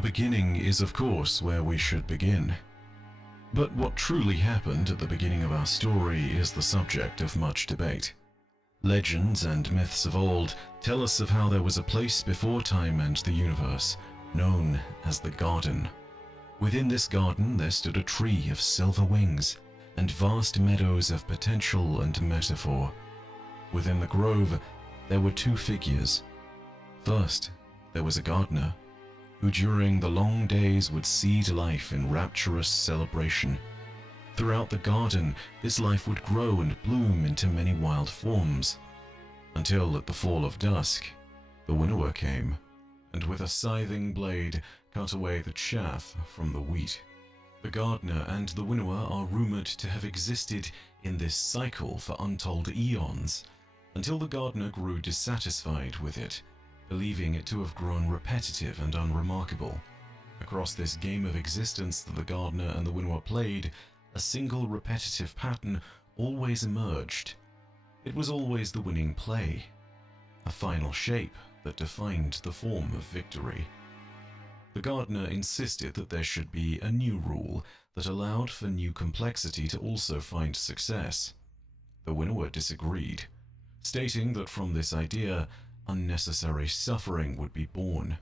The beginning is, of course, where we should begin. But what truly happened at the beginning of our story is the subject of much debate. Legends and myths of old tell us of how there was a place before time and the universe, known as the Garden. Within this garden there stood a tree of silver wings and vast meadows of potential and metaphor. Within the grove there were two figures. First, there was a gardener, who during the long days would seed life in rapturous celebration. Throughout the garden, this life would grow and bloom into many wild forms, until at the fall of dusk, the winnower came, and with a scything blade cut away the chaff from the wheat. The gardener and the winnower are rumored to have existed in this cycle for untold eons, until the gardener grew dissatisfied with it, believing it to have grown repetitive and unremarkable. Across this game of existence that the gardener and the winnower played, a single repetitive pattern always emerged. It was always the winning play, a final shape that defined the form of victory. The gardener insisted that there should be a new rule that allowed for new complexity to also find success. The winnower disagreed, stating that from this idea, unnecessary suffering would be born.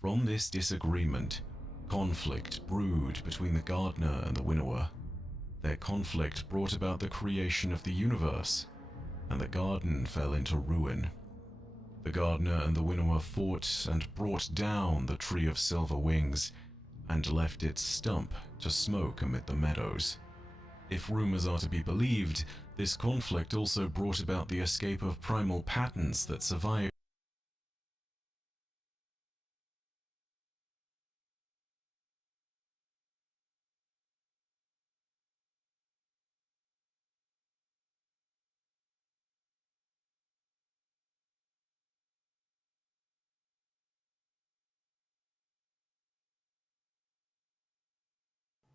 From this disagreement, conflict brewed between the gardener and the winnower. Their conflict brought about the creation of the universe, and the garden fell into ruin. The gardener and the winnower fought and brought down the tree of silver wings, and left its stump to smoke amid the meadows. If rumors are to be believed, this conflict also brought about the escape of primal patterns that survived.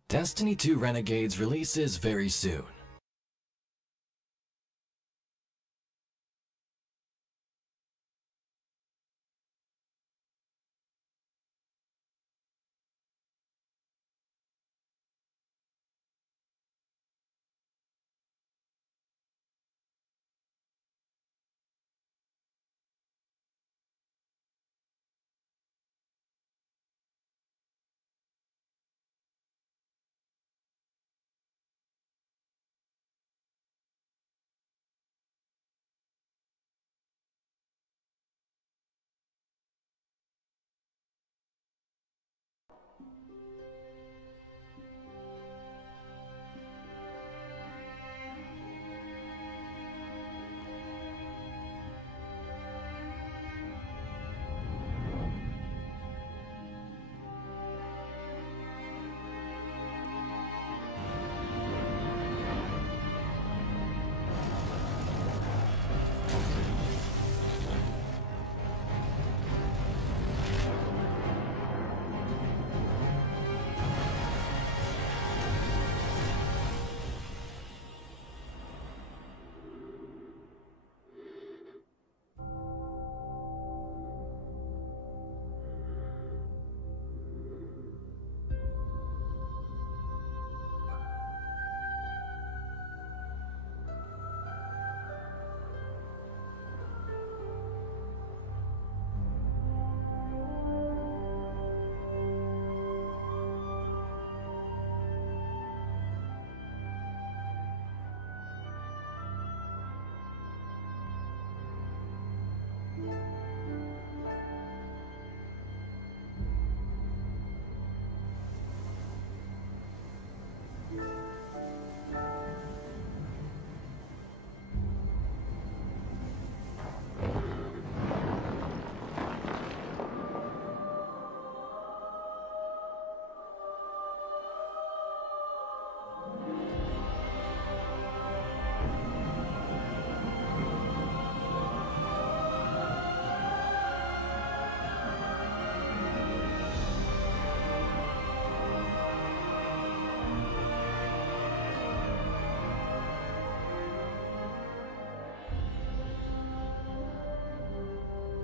Destiny 2 Renegades releases very soon.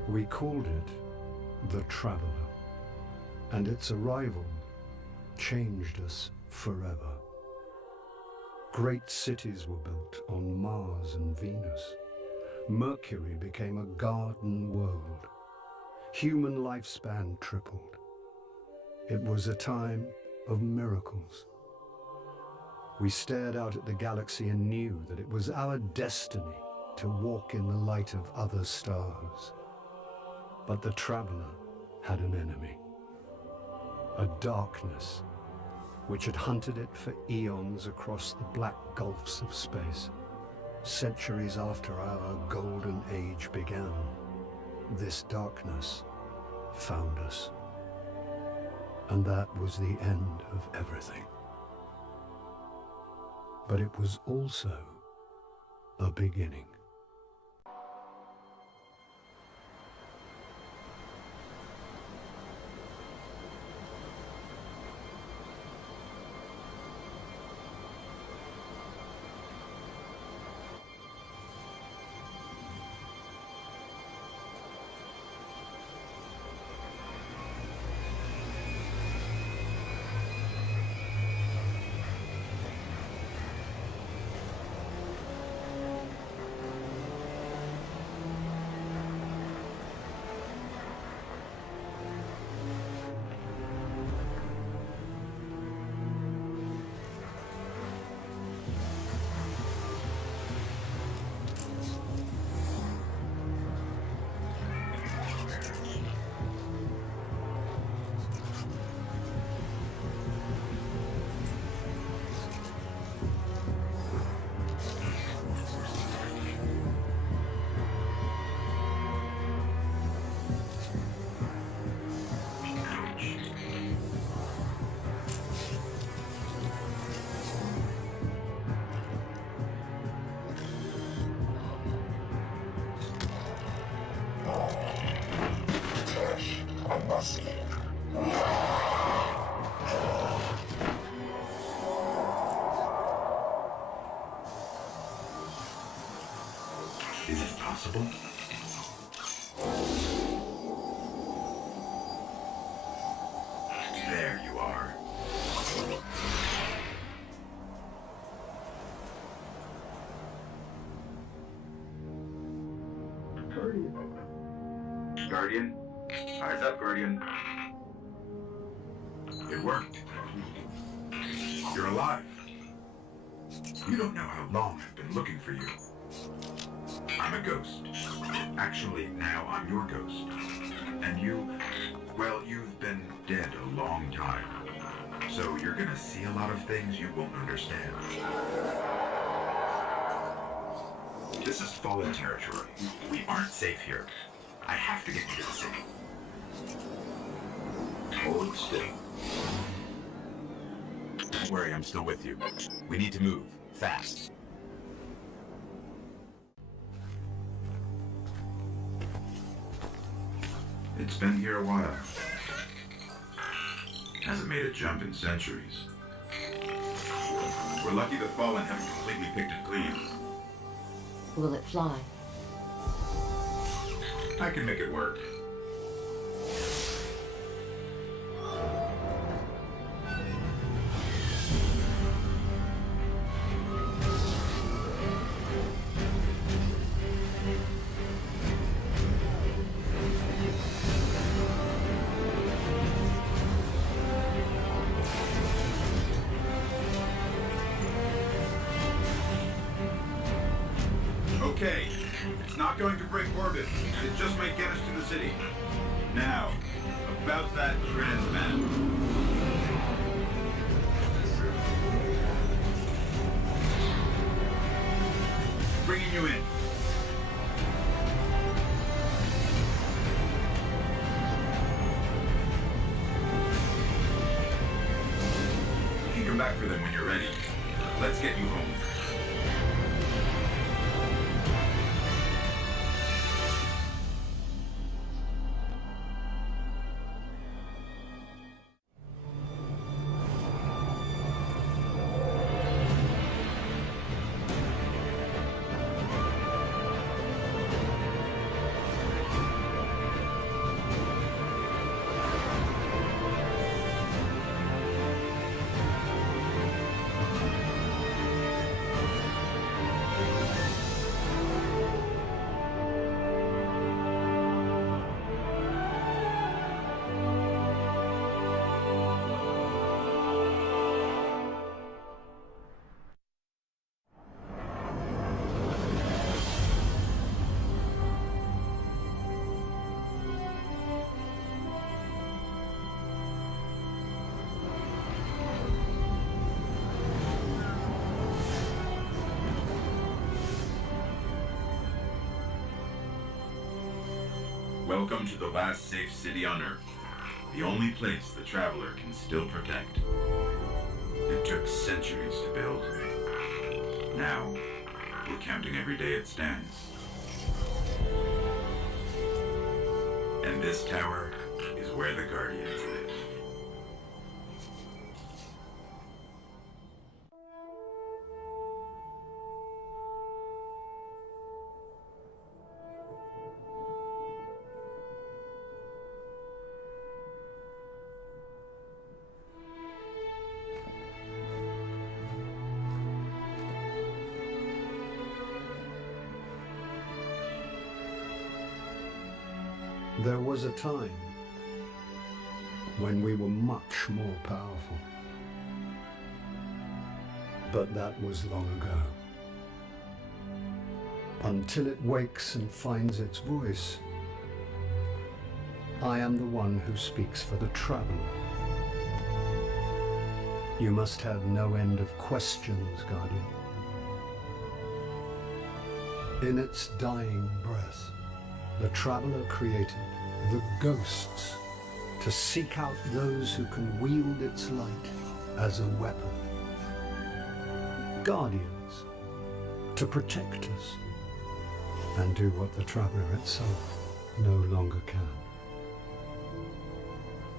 We called it the Traveler. and its arrival changed us forever. Great cities were built on Mars and Venus. Mercury became a garden world. Human lifespan tripled. It was a time of miracles. We stared out at the galaxy and knew that it was our destiny to walk in the light of other stars. But the Traveler had an enemy. A darkness which had hunted it for eons across the black gulfs of space. Centuries after our golden age began, this darkness found us. And that was the end of everything. But it was also the beginning. Is it possible? There you are. Guardian? Eyes up, Guardian. It worked. You're alive. You don't know how long I've been looking for you. I'm a ghost. Actually, now I'm your ghost. And you, well, you've been dead a long time. So you're gonna see a lot of things you won't understand. This is fallen territory. We aren't safe here. I have to get you to the city. Hold still. Don't worry, I'm still with you. We need to move, fast. It's been here a while. Hasn't made a jump in centuries. We're lucky the Fallen haven't completely picked it clean. Will it fly? I can make it work. Okay, it's not going to break orbit. It just might get us to the city. Now, about that trans man. Bringing you in. You can come back for them when you're ready. Let's get you home. Welcome to the last safe city on Earth. The only place the Traveler can still protect. It took centuries to build. Now, we're counting every day it stands. And this tower is where the Guardians live. There was a time when we were much more powerful. But that was long ago. Until it wakes and finds its voice, I am the one who speaks for the Traveler. You must have no end of questions, Guardian. In its dying breath, the Traveler created the Ghosts to seek out those who can wield its light as a weapon. Guardians to protect us and do what the Traveler itself no longer can.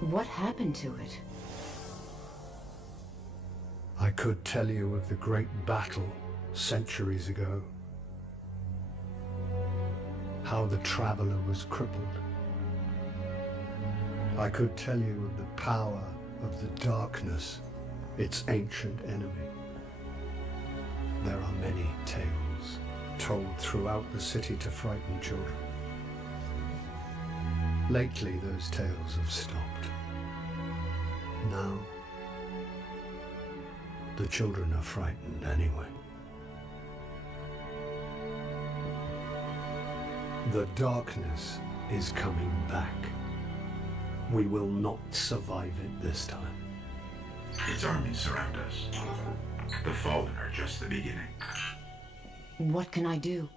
What happened to it? I could tell you of the great battle centuries ago. How the Traveler was crippled. I could tell you of the power of the darkness, its ancient enemy. There are many tales told throughout the city to frighten children. Lately, those tales have stopped. Now, the children are frightened anyway. The darkness is coming back. We will not survive it this time. Its armies surround us. The Fallen are just the beginning. What can I do?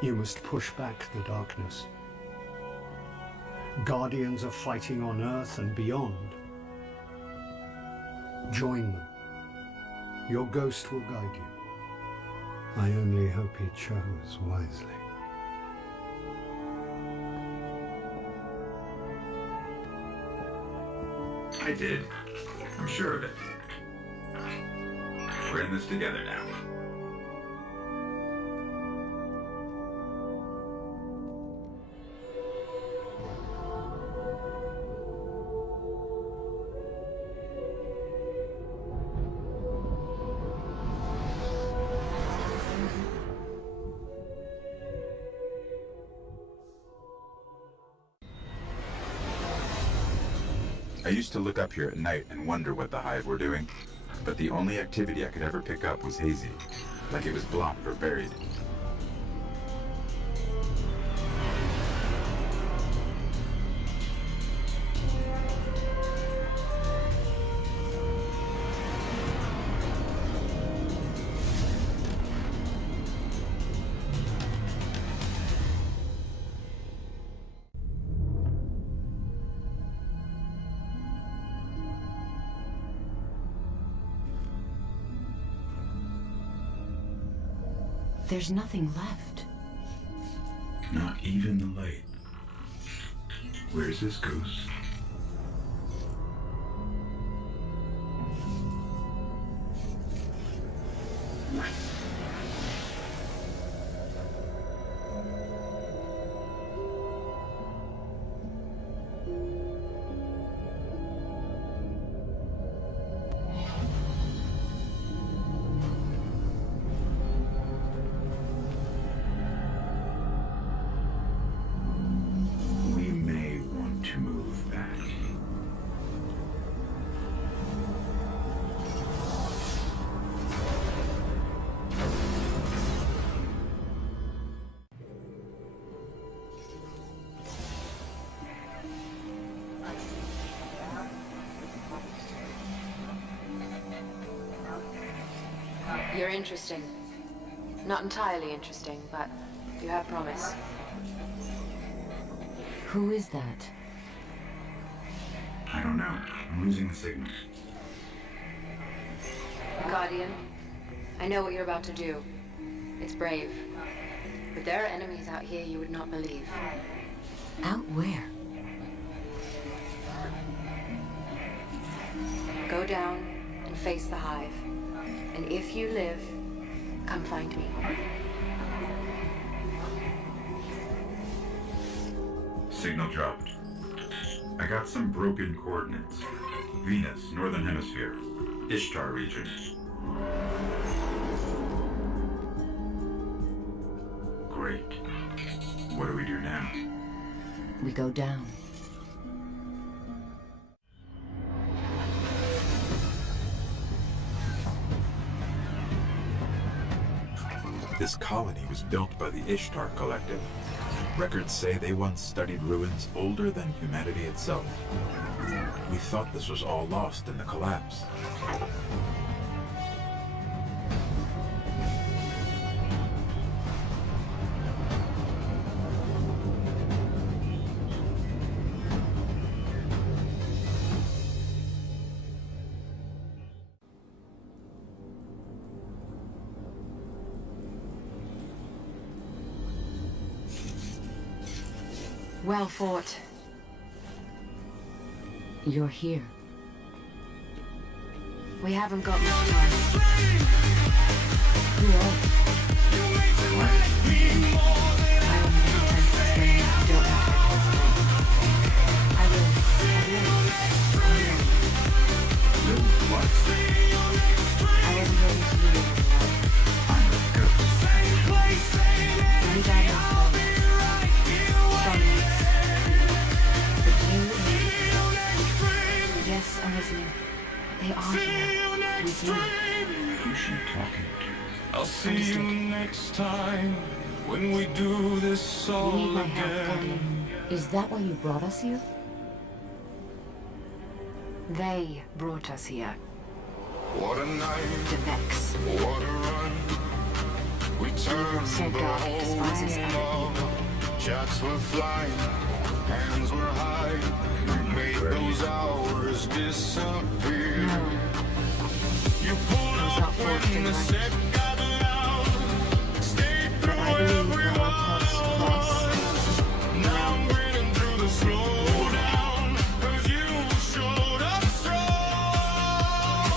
You must push back the darkness. Guardians are fighting on Earth and beyond. Join them. Your ghost will guide you. I only hope he chose wisely. I did. I'm sure of it. We're in this together now. I used to look up here at night and wonder what the Hive were doing, but the only activity I could ever pick up was hazy, like it was blocked or buried. There's nothing left. Not even the light. Where's this ghost? We may want to move back. You're interesting. Not entirely interesting, but you have promise. Who is that? I don't know. I'm losing the signal. Guardian, I know what you're about to do. It's brave. But there are enemies out here you would not believe. Out where? Go down and face the hive. And if you live, come find me. Signal dropped. I got some broken coordinates. Venus, Northern Hemisphere. Ishtar region. Great. What do we do now? We go down. This colony was built by the Ishtar Collective. Records say they once studied ruins older than humanity itself. We thought this was all lost in the collapse. Well fought. You're here. We haven't got much time. Who are you? I am the intense explaining you don't have to explain. I will. I wasn't ready to leave it. I'm a ghost. Many guidance knows. Strong ones. But you and me. Yes, I'm listening. They are here. With you. Who's she talking to? I'll see you next time when we do this You all need my help, again. Guardian. Is that why you brought us here? They brought us here. What a night, The Vex. what a run. We turned Said the God whole despises room other up. people. Shots were flying, hands were high. We made those hours disappear. No. You pulled I was up not forced when into the life. set got loud. Stayed But through I believe every there are paths to cross. Now I'm grinning through the slowdown, 'cause you showed up strong.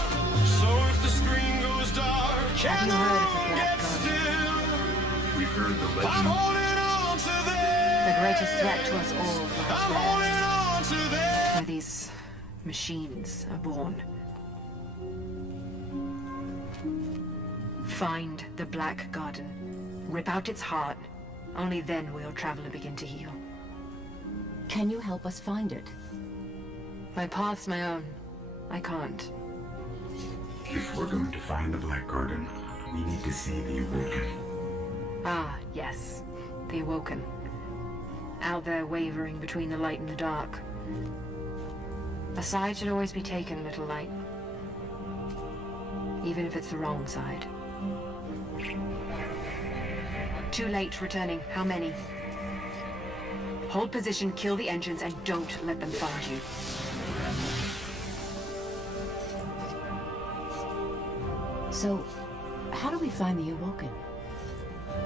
So if the screen goes dark Have and you the heard of the room Black gets Guardian? still, We've heard the I'm legend. holding on to The this. greatest threat to us all I'm lies holding on to this. there, where these machines are born. Find the Black Garden. Rip out its heart. Only then will your traveler begin to heal. Can you help us find it? My path's my own. I can't. If we're going to find the Black Garden, we need to see the Awoken. Ah, yes. The Awoken. Out there wavering between the light and the dark. A side should always be taken, little light. Even if it's the wrong side. Too late returning. How many? Hold position, kill the engines, and don't let them find you. So, how do we find the Awoken?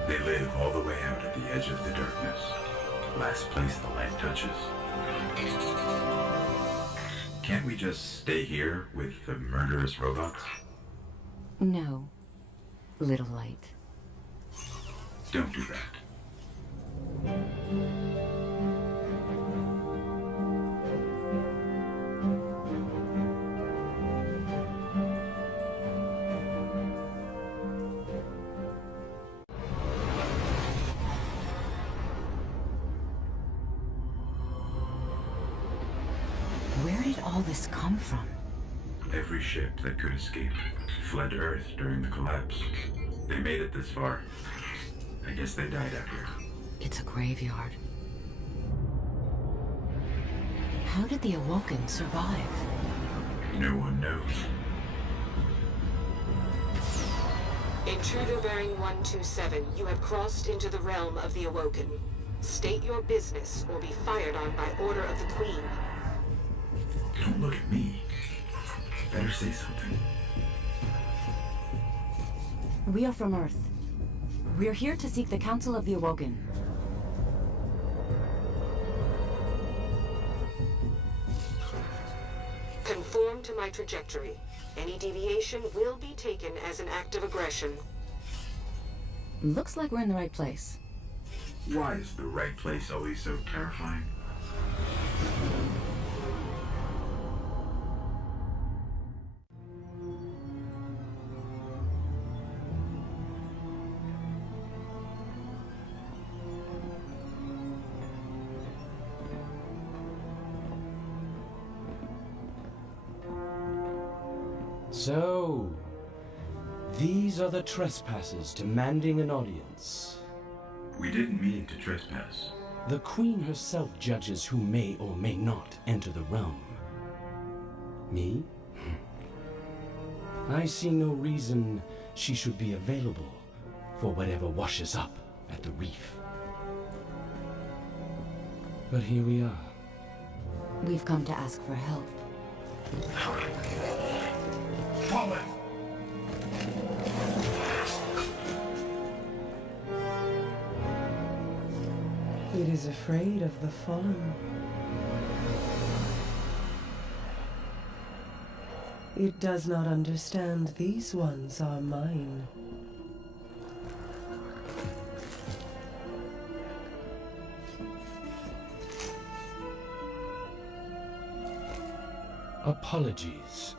They live all the way out at the edge of the darkness. Last place the light touches. Can't we just stay here with the murderous robots? No. Little light. Don't do that. Where did all this come from? Every ship that could escape fled Earth during the collapse. They made it this far. I guess they died out here. It's a graveyard. How did the Awoken survive? No one knows. Intruder bearing 127, you have crossed into the realm of the Awoken. State your business or be fired on by order of the Queen. Don't look at me. Better say something. We are from Earth. We are here to seek the Council of the Awoken. Conform to my trajectory. Any deviation will be taken as an act of aggression. Looks like we're in the right place. Why is the right place always so terrifying? So, these are the trespassers demanding an audience. We didn't mean to trespass. The Queen herself judges who may or may not enter the realm. Me? I see no reason she should be available for whatever washes up at the reef. But here we are. We've come to ask for help. Fall in. It is afraid of the fallen. It does not understand these ones are mine. Apologies,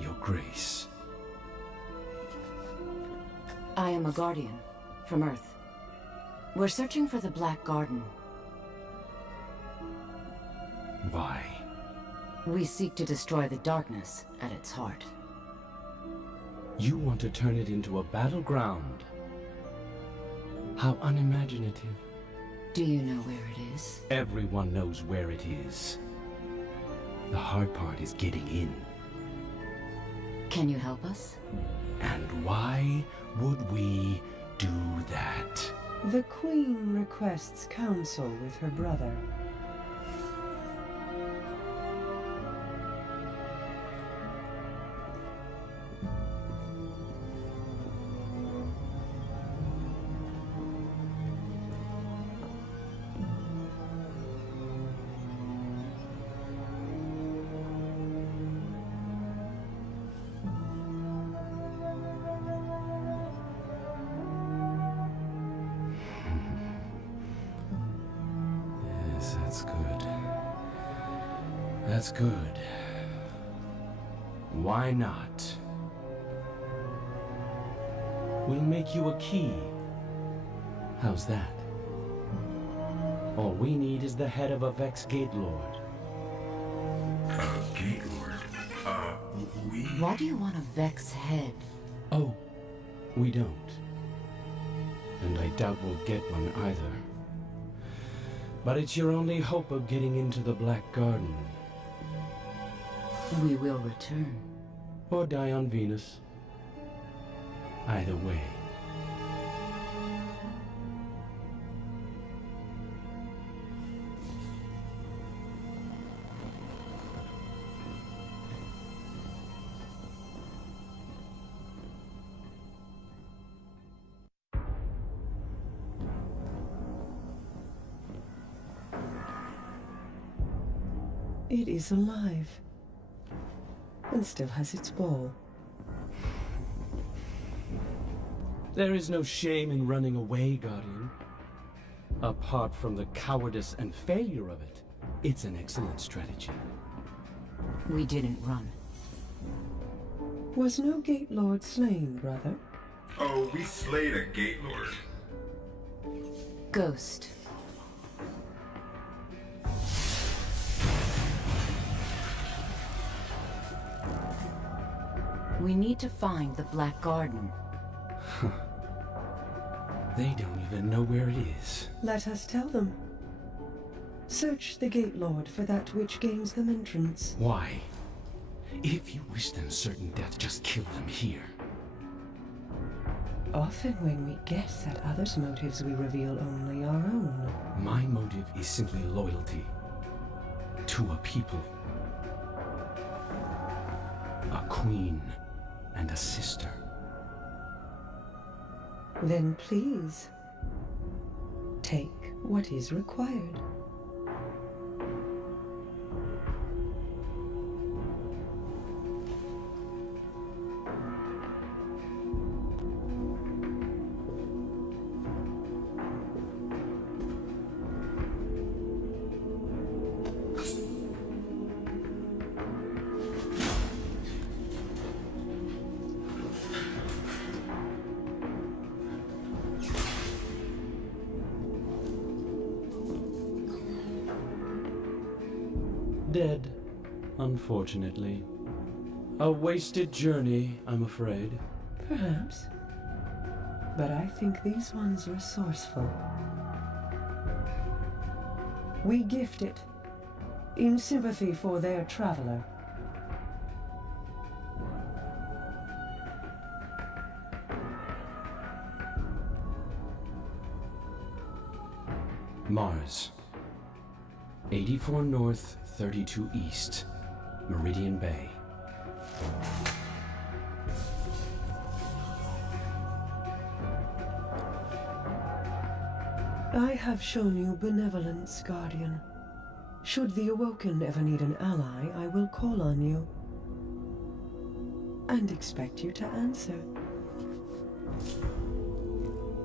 Your Grace. I am a Guardian from Earth. We're searching for the Black Garden. Why? We seek to destroy the darkness at its heart. You want to turn it into a battleground? How unimaginative. Do you know where it is? Everyone knows where it is. The hard part is getting in. Can you help us? And why would we do that? The Queen requests counsel with her brother. Yes, that's good. That's good. Why not? We'll make you a key. How's that? All we need is the head of a Vex Gate Lord. Gate Lord? We... Why do you want a Vex head? Oh, we don't. And I doubt we'll get one either. But it's your only hope of getting into the Black Garden. We will return. Or die on Venus. Either way. It is alive. And still has its ball. There is no shame in running away, Guardian. Apart from the cowardice and failure of it, it's an excellent strategy. We didn't run. Was no Gate Lord slain, brother? Oh, we slayed a Gate Lord. Ghost. We need to find the Black Garden. They don't even know where it is. Let us tell them. Search the Gate Lord for that which gains them entrance. Why? If you wish them certain death, just kill them here. Often when we guess at others' motives, we reveal only our own. My motive is simply loyalty to a people. A queen and a sister. Then please, take what is required. Dead, unfortunately. A wasted journey, I'm afraid. Perhaps. But I think these ones resourceful. We gift it, in sympathy for their traveler. Mars. 84 North, 32 East, Meridian Bay. I have shown you benevolence, Guardian. Should the Awoken ever need an ally, I will call on you. And expect you to answer.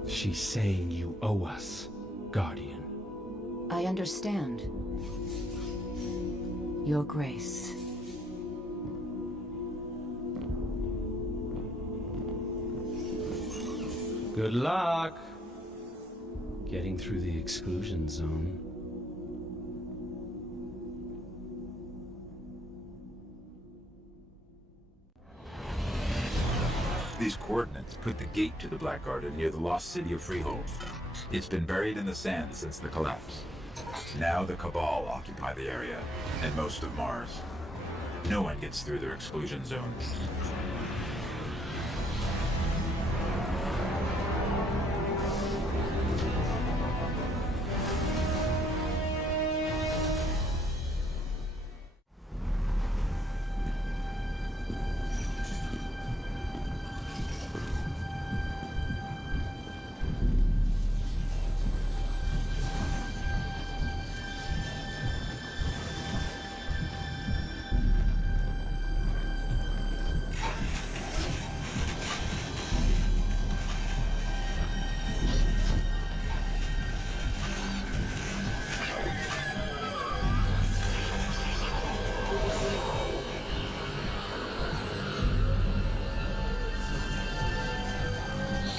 She's saying you owe us, Guardian. I understand. Your Grace. Good luck getting through the exclusion zone. These coordinates put the gate to the Black Garden near the lost city of Freehold. It's been buried in the sand since the collapse. Now the Cabal occupy the area, and most of Mars. No one gets through their exclusion zone.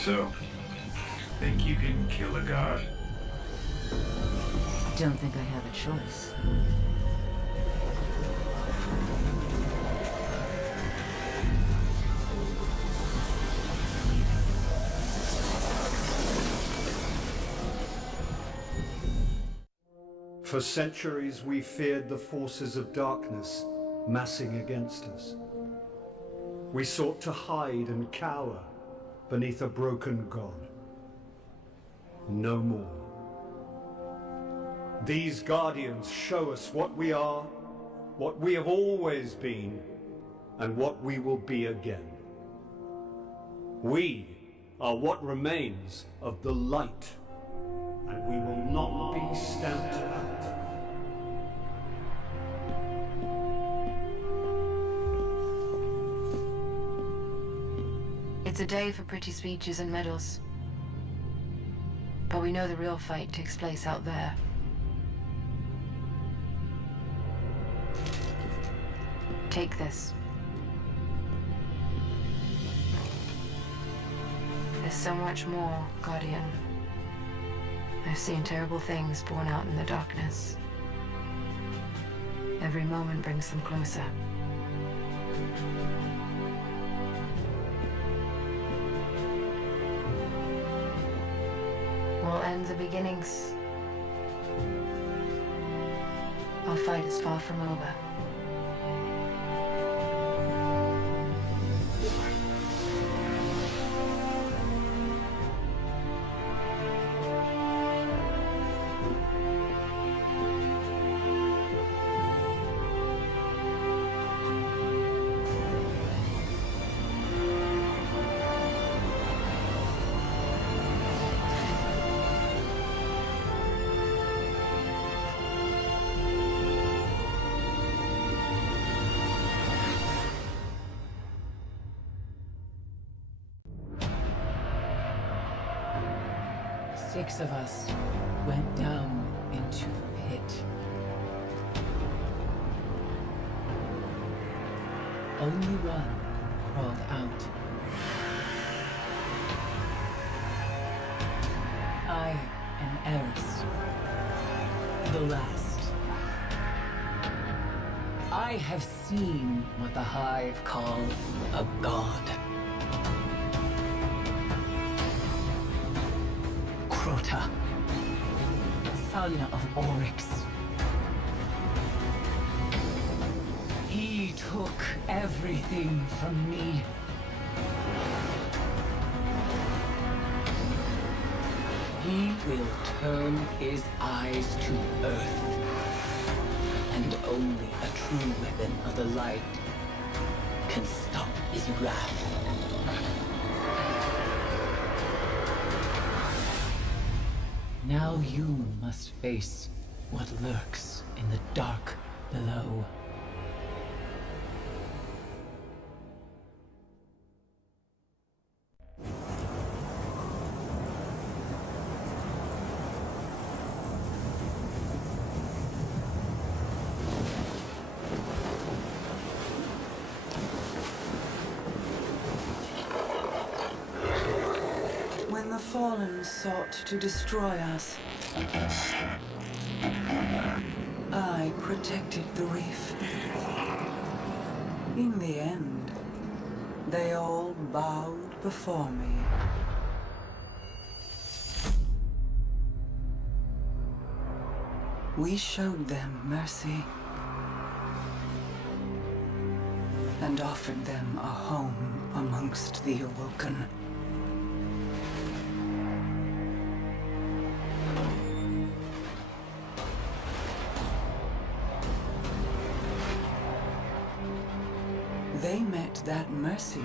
So, think you can kill a god? Don't think I have a choice. For centuries we feared the forces of darkness massing against us. We sought to hide and cower beneath a broken god. No more. These guardians show us what we are, what we have always been, and what we will be again. We are what remains of the light, and we will not be stamped out. It's a day for pretty speeches and medals. But we know the real fight takes place out there. Take this. There's so much more, Guardian. I've seen terrible things born out in the darkness. Every moment brings them closer. All ends are beginnings. Our fight is far from over. 6 of us went down into the pit. Only one crawled out. I am Eris, the last. I have seen what the Hive call a god. Crota, son of Oryx. He took everything from me. He will turn his eyes to Earth. And only a true weapon of the light can stop his wrath. Now you must face what lurks in the dark below. When the Fallen sought to destroy us, I protected the reef. In the end, they all bowed before me. We showed them mercy and offered them a home amongst the Awoken. They met that mercy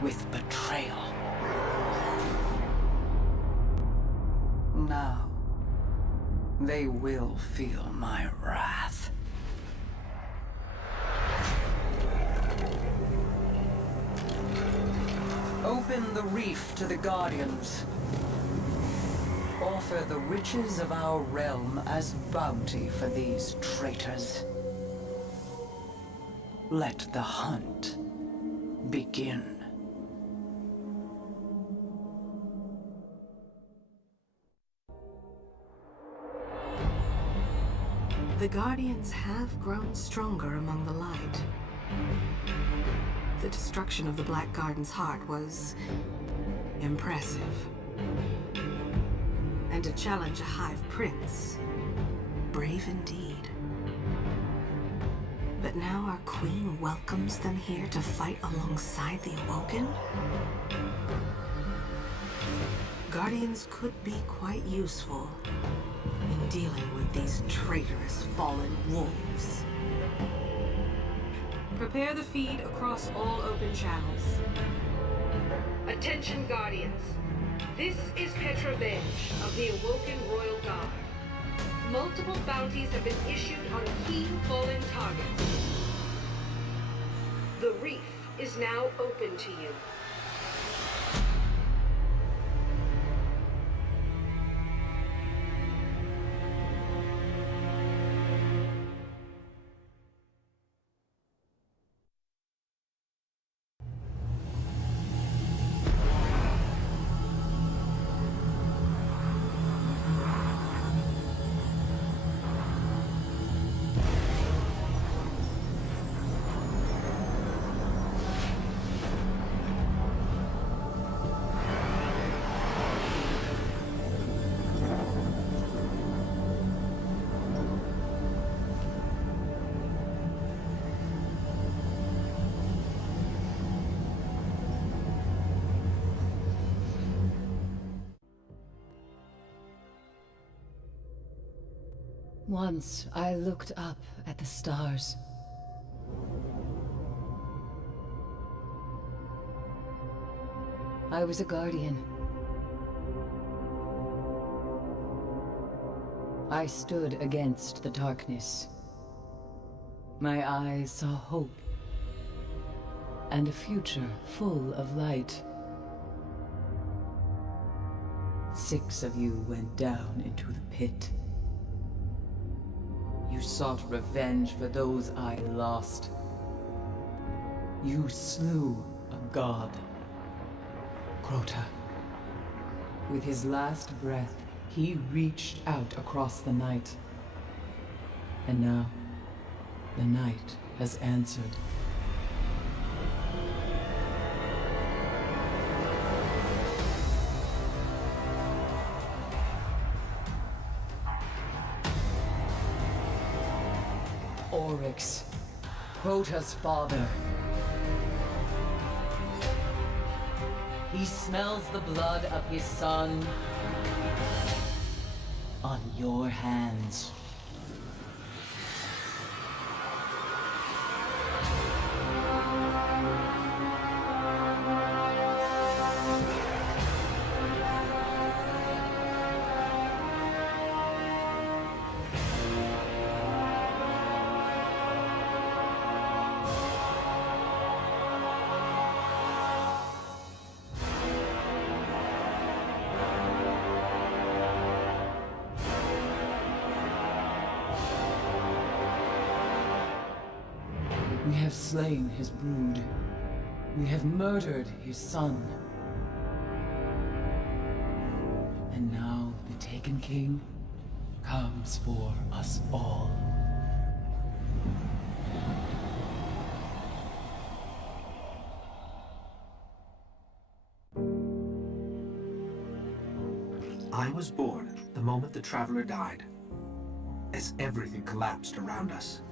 with betrayal. Now, they will feel my wrath. Open the reef to the Guardians. Offer the riches of our realm as bounty for these traitors. Let the hunt begin. The Guardians have grown stronger among the light. The destruction of the Black Garden's heart was impressive. And to challenge a Hive Prince, brave indeed. But now our Queen welcomes them here to fight alongside the Awoken? Guardians could be quite useful in dealing with these traitorous fallen wolves. Prepare the feed across all open channels. Attention, Guardians. This is Petra Venge of the Awoken Royal Guard. Multiple bounties have been issued on key fallen targets. The reef is now open to you. Once I looked up at the stars. I was a guardian. I stood against the darkness. My eyes saw hope and a future full of light. 6 of you went down into the pit. You sought revenge for those I lost. You slew a god, Crota. With his last breath, he reached out across the night. And now, the night has answered. Oryx, Crota's father. He smells the blood of his son on your hands. We have slain his brood. We have murdered his son. And now the Taken King comes for us all. I was born the moment the Traveler died, as everything collapsed around us.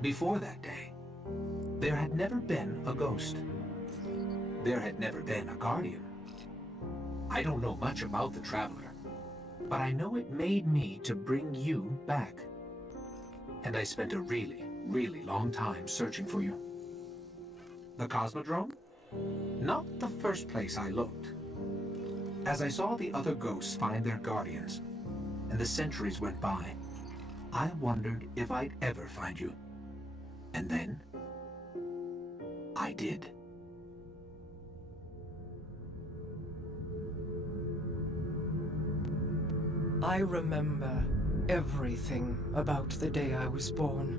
Before that day, there had never been a ghost. There had never been a Guardian. I don't know much about the Traveler, but I know it made me to bring you back. And I spent a really, really long time searching for you. The Cosmodrome? Not the first place I looked. As I saw the other ghosts find their Guardians, and the centuries went by, I wondered if I'd ever find you. And then, I did. I remember everything about the day I was born.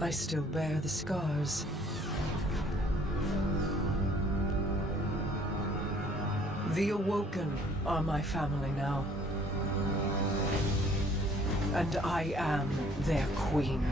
I still bear the scars. The Awoken are my family now. And I am their queen.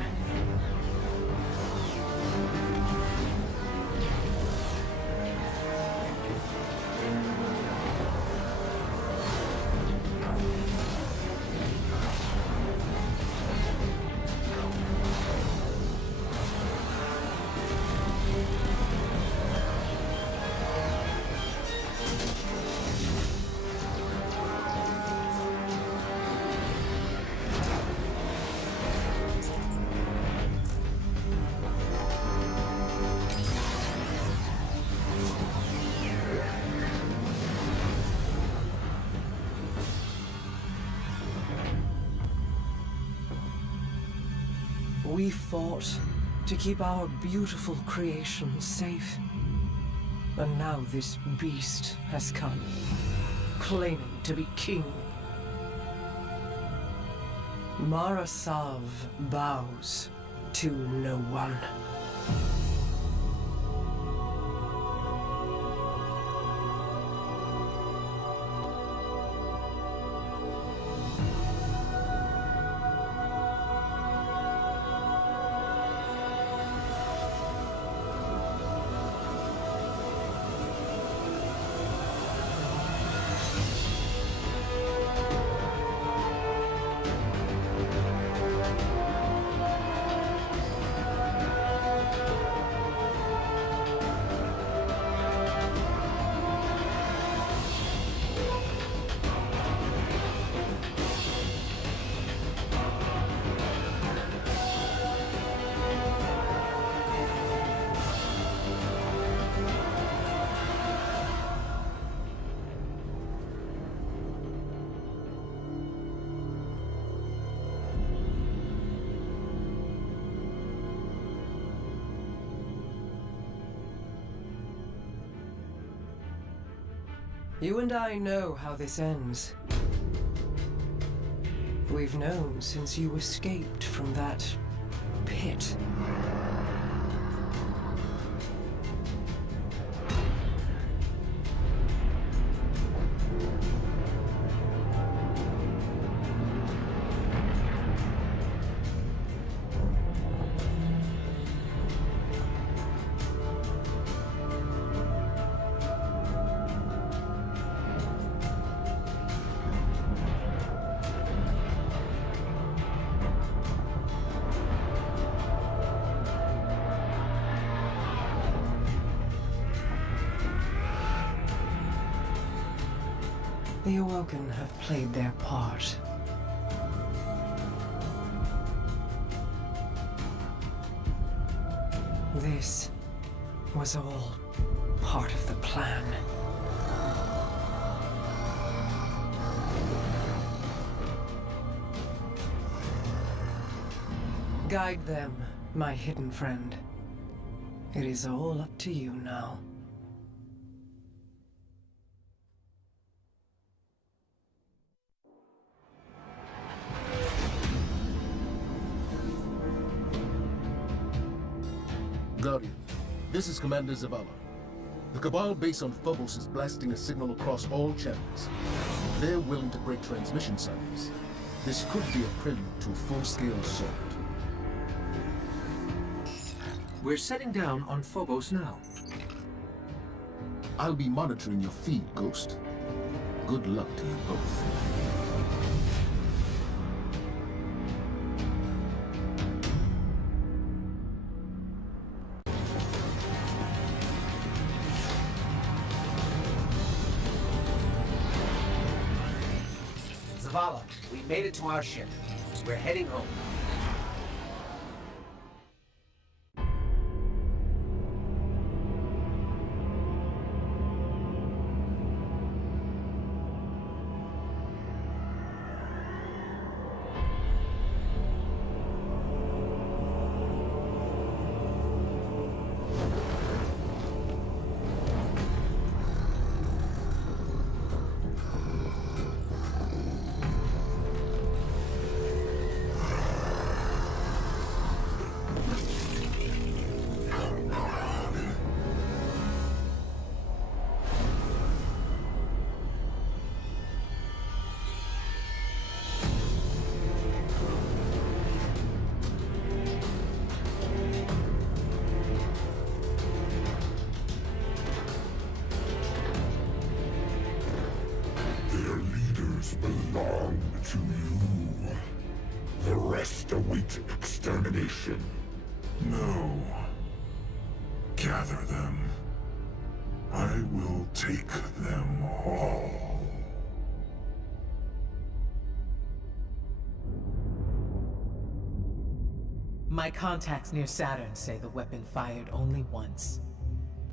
We fought to keep our beautiful creation safe. And now this beast has come, claiming to be king. Mara Sav bows to no one. You and I know how this ends. We've known since you escaped from that pit. The Awoken have played their part. This was all part of the plan. Guide them, my hidden friend. It is all up to you now. Guardian, this is Commander Zavala. The Cabal base on Phobos is blasting a signal across all channels. They're willing to break transmission cycles. This could be a prelude to a full-scale assault. We're setting down on Phobos now. I'll be monitoring your feed, Ghost. Good luck to you both. Zavala, we made it to our ship. We're heading home. belong to you. The rest await extermination. No. Gather them. I will take them all. My contacts near Saturn say the weapon fired only once.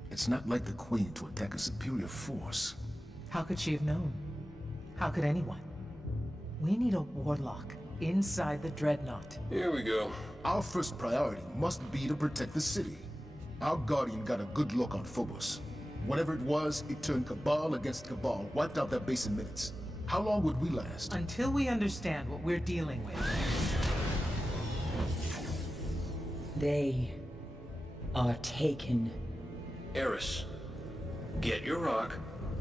It's not like the Queen to attack a superior force. How could she have known? How could anyone? We need a warlock inside the Dreadnought. Here we go. Our first priority must be to protect the city. Our Guardian got a good look on Phobos. Whatever it was, it turned Cabal against Cabal, wiped out that base in minutes. How long would we last? Until we understand what we're dealing with. They are taken. Eris, get your rock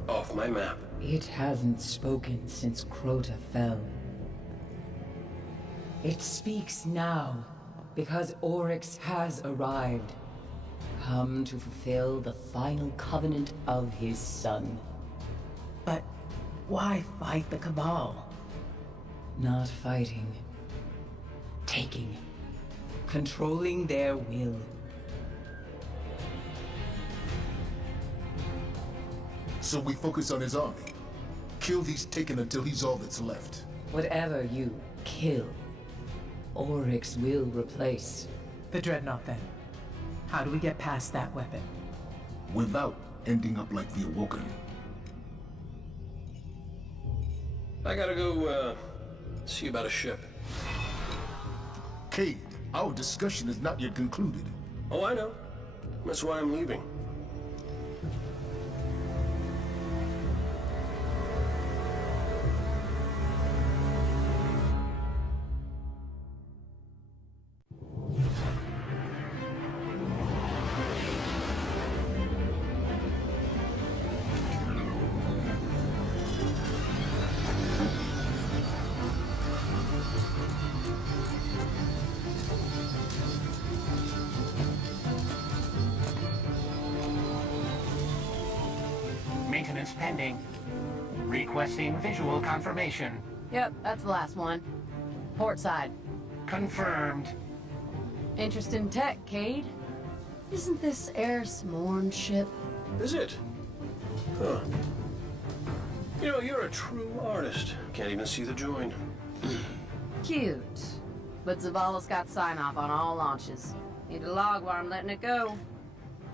off my map. It hasn't spoken since Crota fell. It speaks now, because Oryx has arrived. Come to fulfill the final covenant of his son. But why fight the Cabal? Not fighting. Taking. Controlling their will. So we focus on his army. Kill these Taken until he's all that's left. Whatever you kill, Oryx will replace. The Dreadnought, then. How do we get past that weapon? Without ending up like the Awoken. I gotta go, see about a ship. Cade, our discussion is not yet concluded. Oh, I know. That's why I'm leaving. pending. Requesting visual confirmation. Yep, that's the last one. Port side. Confirmed. Interest in tech, Cade? Isn't this Eris Morn ship? Is it? Huh. You know, you're a true artist. Can't even see the join. Cute. But Zavala's got sign-off on all launches. Need a log while I'm letting it go.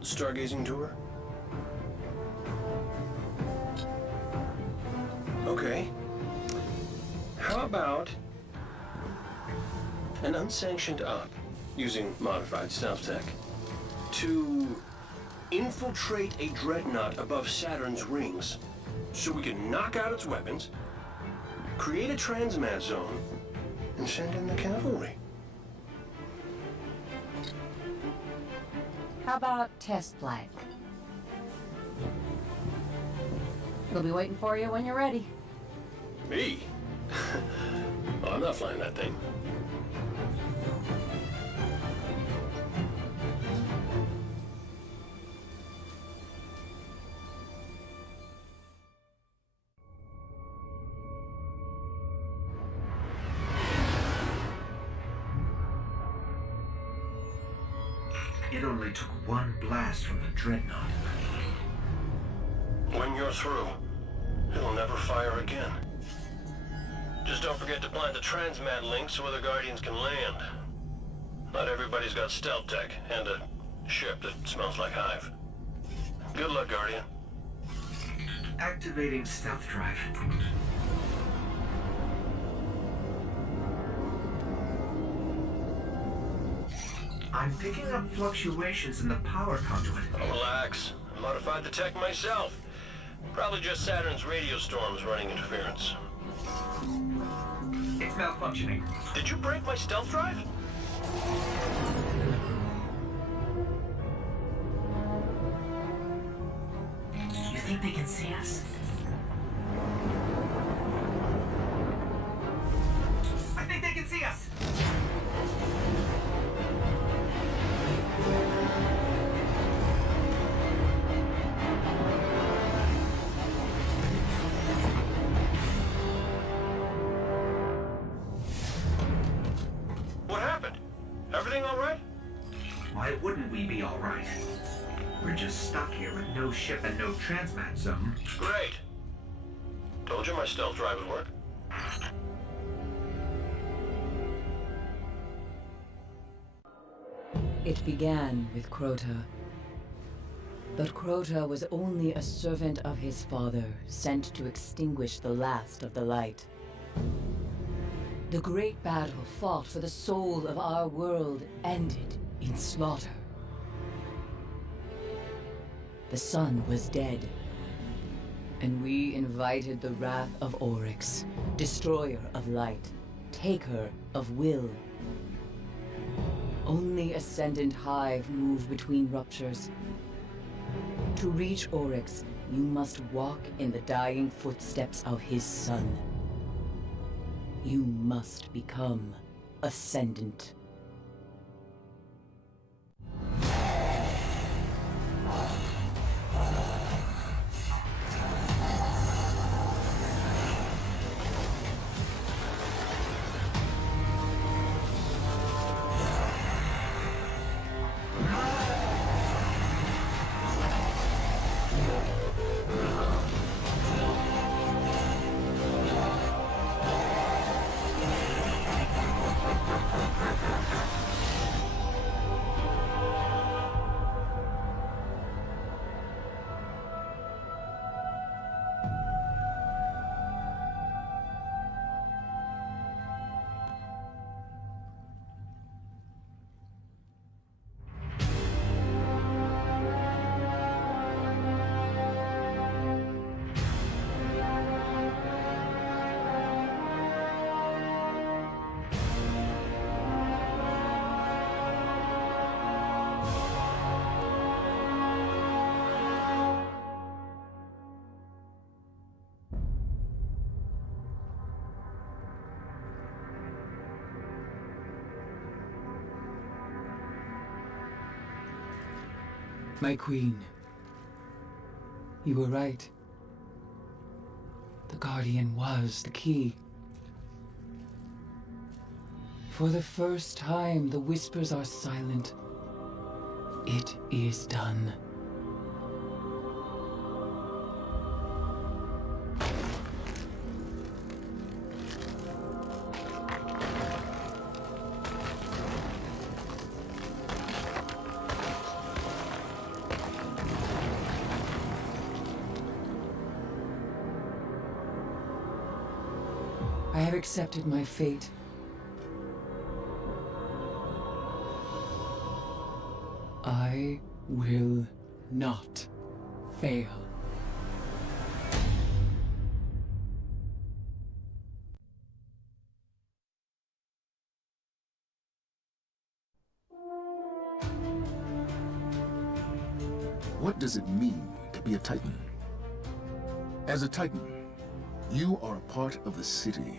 Stargazing tour? Okay. How about an unsanctioned op using modified stealth tech to infiltrate a dreadnought above Saturn's rings so we can knock out its weapons, create a transmat zone, and send in the cavalry? How about test flight? It'll be waiting for you when you're ready. Me? Oh, I'm not flying that thing. It only took one blast from the dreadnought. When you're through, it'll never fire again. Just don't forget to plant the transmat link so other Guardians can land. Not everybody's got stealth tech and a ship that smells like hive. Good luck, Guardian. Activating stealth drive. I'm picking up fluctuations in the power conduit. Oh, relax. I modified the tech myself. Probably just Saturn's radio storms running interference. It's malfunctioning. Did you break my stealth drive? You think they can see us? I think they can see us! What happened? Everything all right? Why wouldn't we be all right? We're just stuck here with no ship and no transmat zone. Great. Told you my stealth drive would work. It began with Crota. But Crota was only a servant of his father, sent to extinguish the last of the light. The great battle fought for the soul of our world ended in slaughter. The sun was dead, and we invited the wrath of Oryx, destroyer of light, taker of will. Only Ascendant Hive move between ruptures. To reach Oryx, you must walk in the dying footsteps of his son. You must become Ascendant. My queen, you were right. Guardian was the key. For the first time, the whispers are silent. It is done. I have accepted my fate. I will not fail. What does it mean to be a Titan? As a Titan, you are a part of the city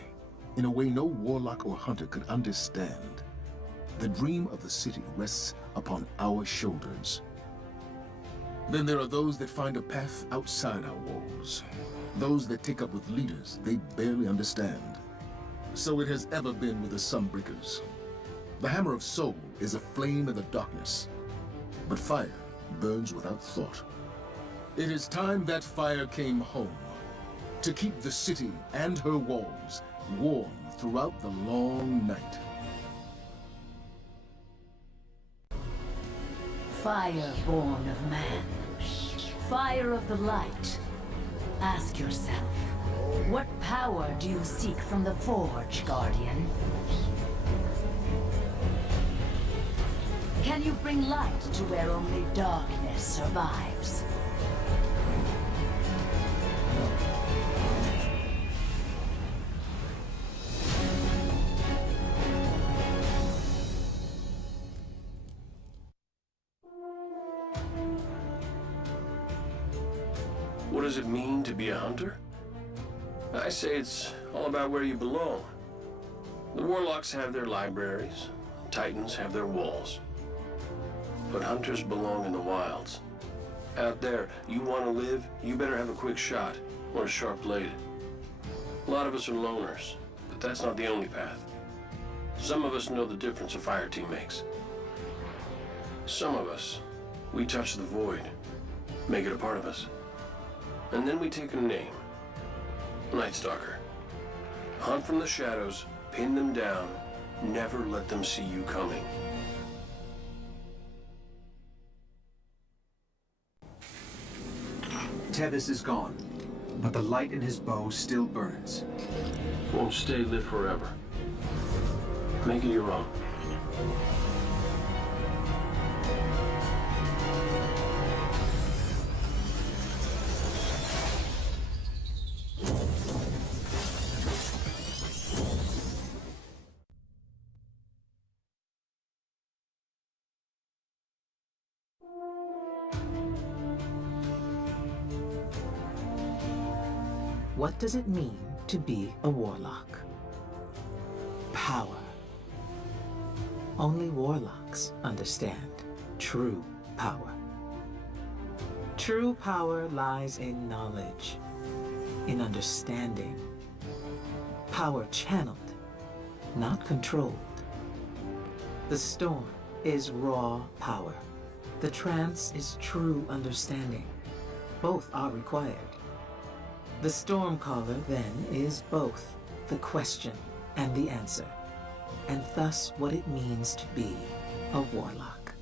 in a way no warlock or hunter could understand. The dream of the city rests upon our shoulders. Then there are those that find a path outside our walls. Those that take up with leaders they barely understand. So it has ever been with the Sunbreakers. The Hammer of Soul is a flame in the darkness, but fire burns without thought. It is time that fire came home, to keep the city and her walls warm throughout the long night. Fire born of man. Fire of the light. Ask yourself, what power do you seek from the Forge, Guardian? Can you bring light to where only darkness survives? What does it mean to be a hunter? I say it's all about where you belong. The warlocks have their libraries, Titans have their walls. But hunters belong in the wilds. Out there, you want to live, you better have a quick shot or a sharp blade. A lot of us are loners, but that's not the only path. Some of us know the difference a fire team makes. Some of us, we touch the void, make it a part of us. And then we take a name. Night Stalker. Hunt from the shadows, pin them down, never let them see you coming. Tevis is gone, but the light in his bow still burns. Won't stay lit forever. Make it your own. What does it mean to be a warlock? Power. Only warlocks understand true power. True power lies in knowledge, in understanding. Power channeled, not controlled. The storm is raw power. The trance is true understanding. Both are required. The Stormcaller, then, is both the question and the answer, and thus what it means to be a warlock.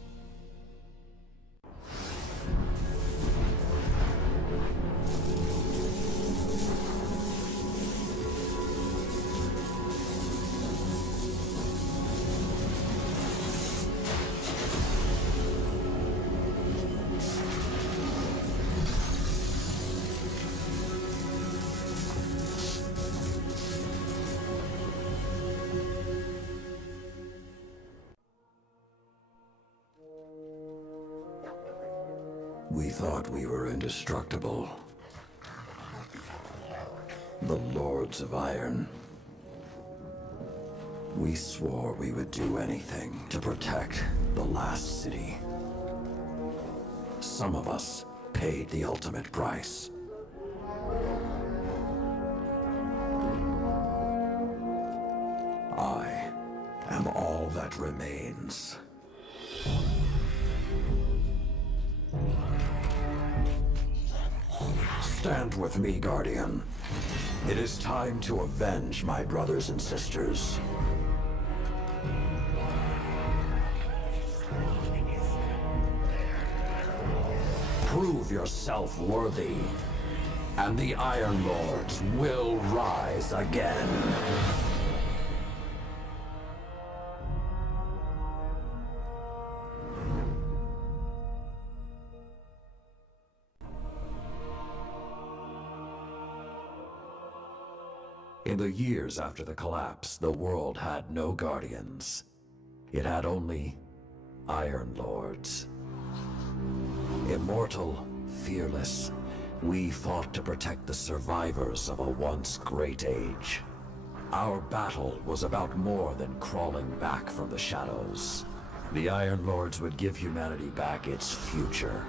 We thought we were indestructible. The Lords of Iron. We swore we would do anything to protect the last city. Some of us paid the ultimate price. am all that remains. Stand with me, Guardian. It is time to avenge my brothers and sisters. Prove yourself worthy, and the Iron Lords will rise again. In the years after the collapse, the world had no Guardians. It had only Iron Lords. Immortal, fearless, we fought to protect the survivors of a once great age. Our battle was about more than crawling back from the shadows. The Iron Lords would give humanity back its future.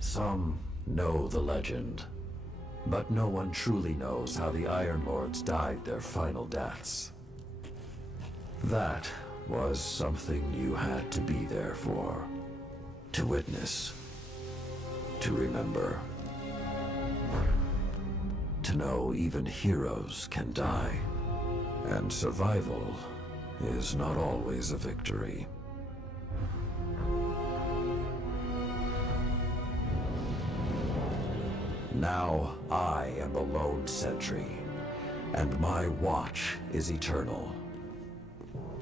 Some know the legend, but no one truly knows how the Iron Lords died their final deaths. That was something you had to be there for, to witness, to remember, to know even heroes can die, and survival is not always a victory. Now I am the lone sentry, and my watch is eternal,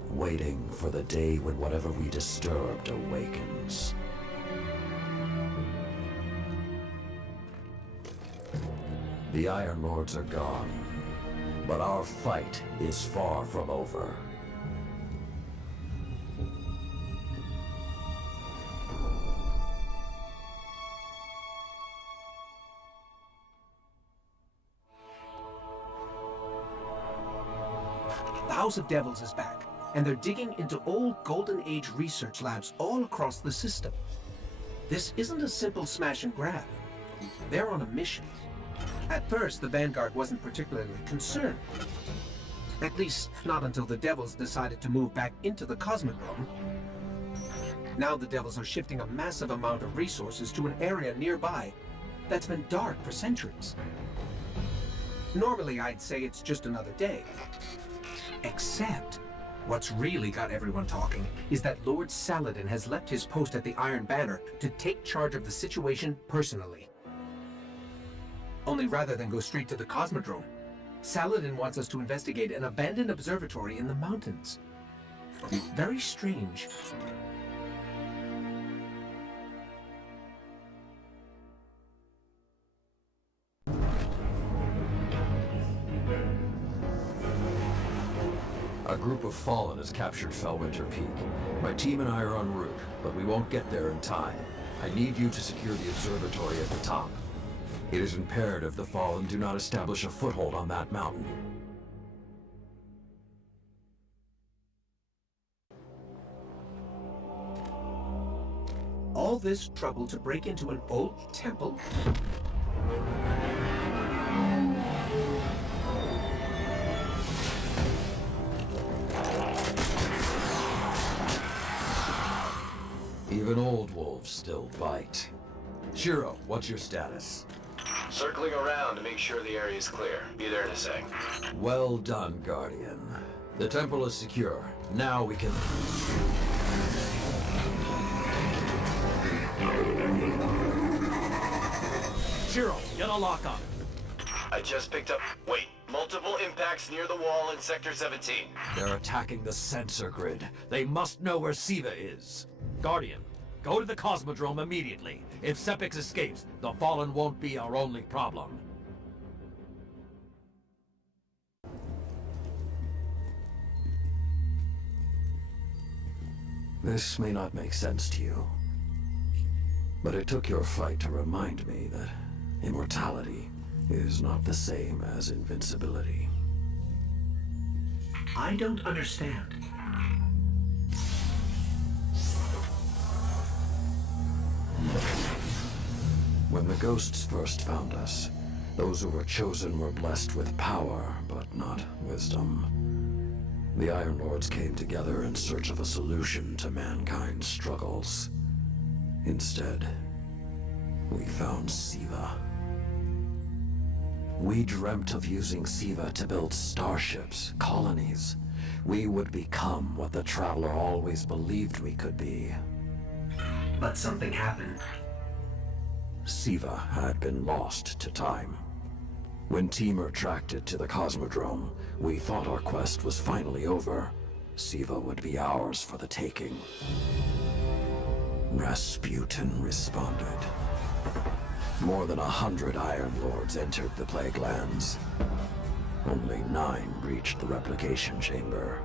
waiting for the day when whatever we disturbed awakens. The Iron Lords are gone, but our fight is far from over. The House of Devils is back, and they're digging into old Golden Age research labs all across the system. This isn't a simple smash and grab. They're on a mission. At first, the Vanguard wasn't particularly concerned. At least, not until the Devils decided to move back into the Cosmodrome. Now the Devils are shifting a massive amount of resources to an area nearby that's been dark for centuries. Normally, I'd say it's just another day. Except, what's really got everyone talking is that Lord Saladin has left his post at the Iron Banner to take charge of the situation personally. Only rather than go straight to the Cosmodrome, Saladin wants us to investigate an abandoned observatory in the mountains. Very strange. A group of Fallen has captured Felwinter Peak. My team and I are en route, but we won't get there in time. I need you to secure the observatory at the top. It is imperative the Fallen do not establish a foothold on that mountain. All this trouble to break into an old temple? wolves still bite. Shiro, what's your status? Circling around to make sure the area is clear. Be there in a sec. Well done, Guardian. The temple is secure. Now we can... Shiro, get a lock on it. I just picked up... Wait. Multiple impacts near the wall in Sector 17. They're attacking the sensor grid. They must know where Siva is. Guardian, go to the Cosmodrome immediately. If Sepix escapes, the Fallen won't be our only problem. This may not make sense to you, but it took your fight to remind me that immortality is not the same as invincibility. I don't understand. When the ghosts first found us, those who were chosen were blessed with power, but not wisdom. The Iron Lords came together in search of a solution to mankind's struggles. Instead, we found Siva. We dreamt of using Siva to build starships, colonies. We would become what the Traveler always believed we could be. But something happened. Siva had been lost to time. When Temur tracked it to the Cosmodrome, we thought our quest was finally over. Siva would be ours for the taking. Rasputin responded. More than 100 Iron Lords entered the Plague Lands. Only 9 reached the replication chamber.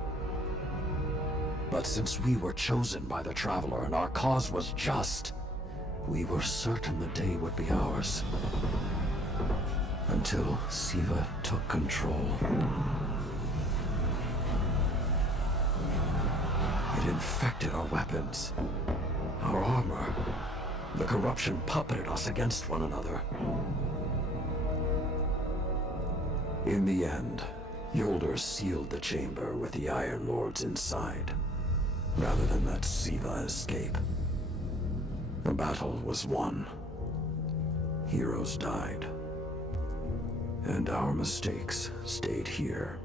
But since we were chosen by the Traveler and our cause was just, we were certain the day would be ours. Until Siva took control. It infected our weapons, our armor. The corruption puppeted us against one another. In the end, Yolder sealed the chamber with the Iron Lords inside, rather than let Siva escape. The battle was won. Heroes died. And our mistakes stayed here.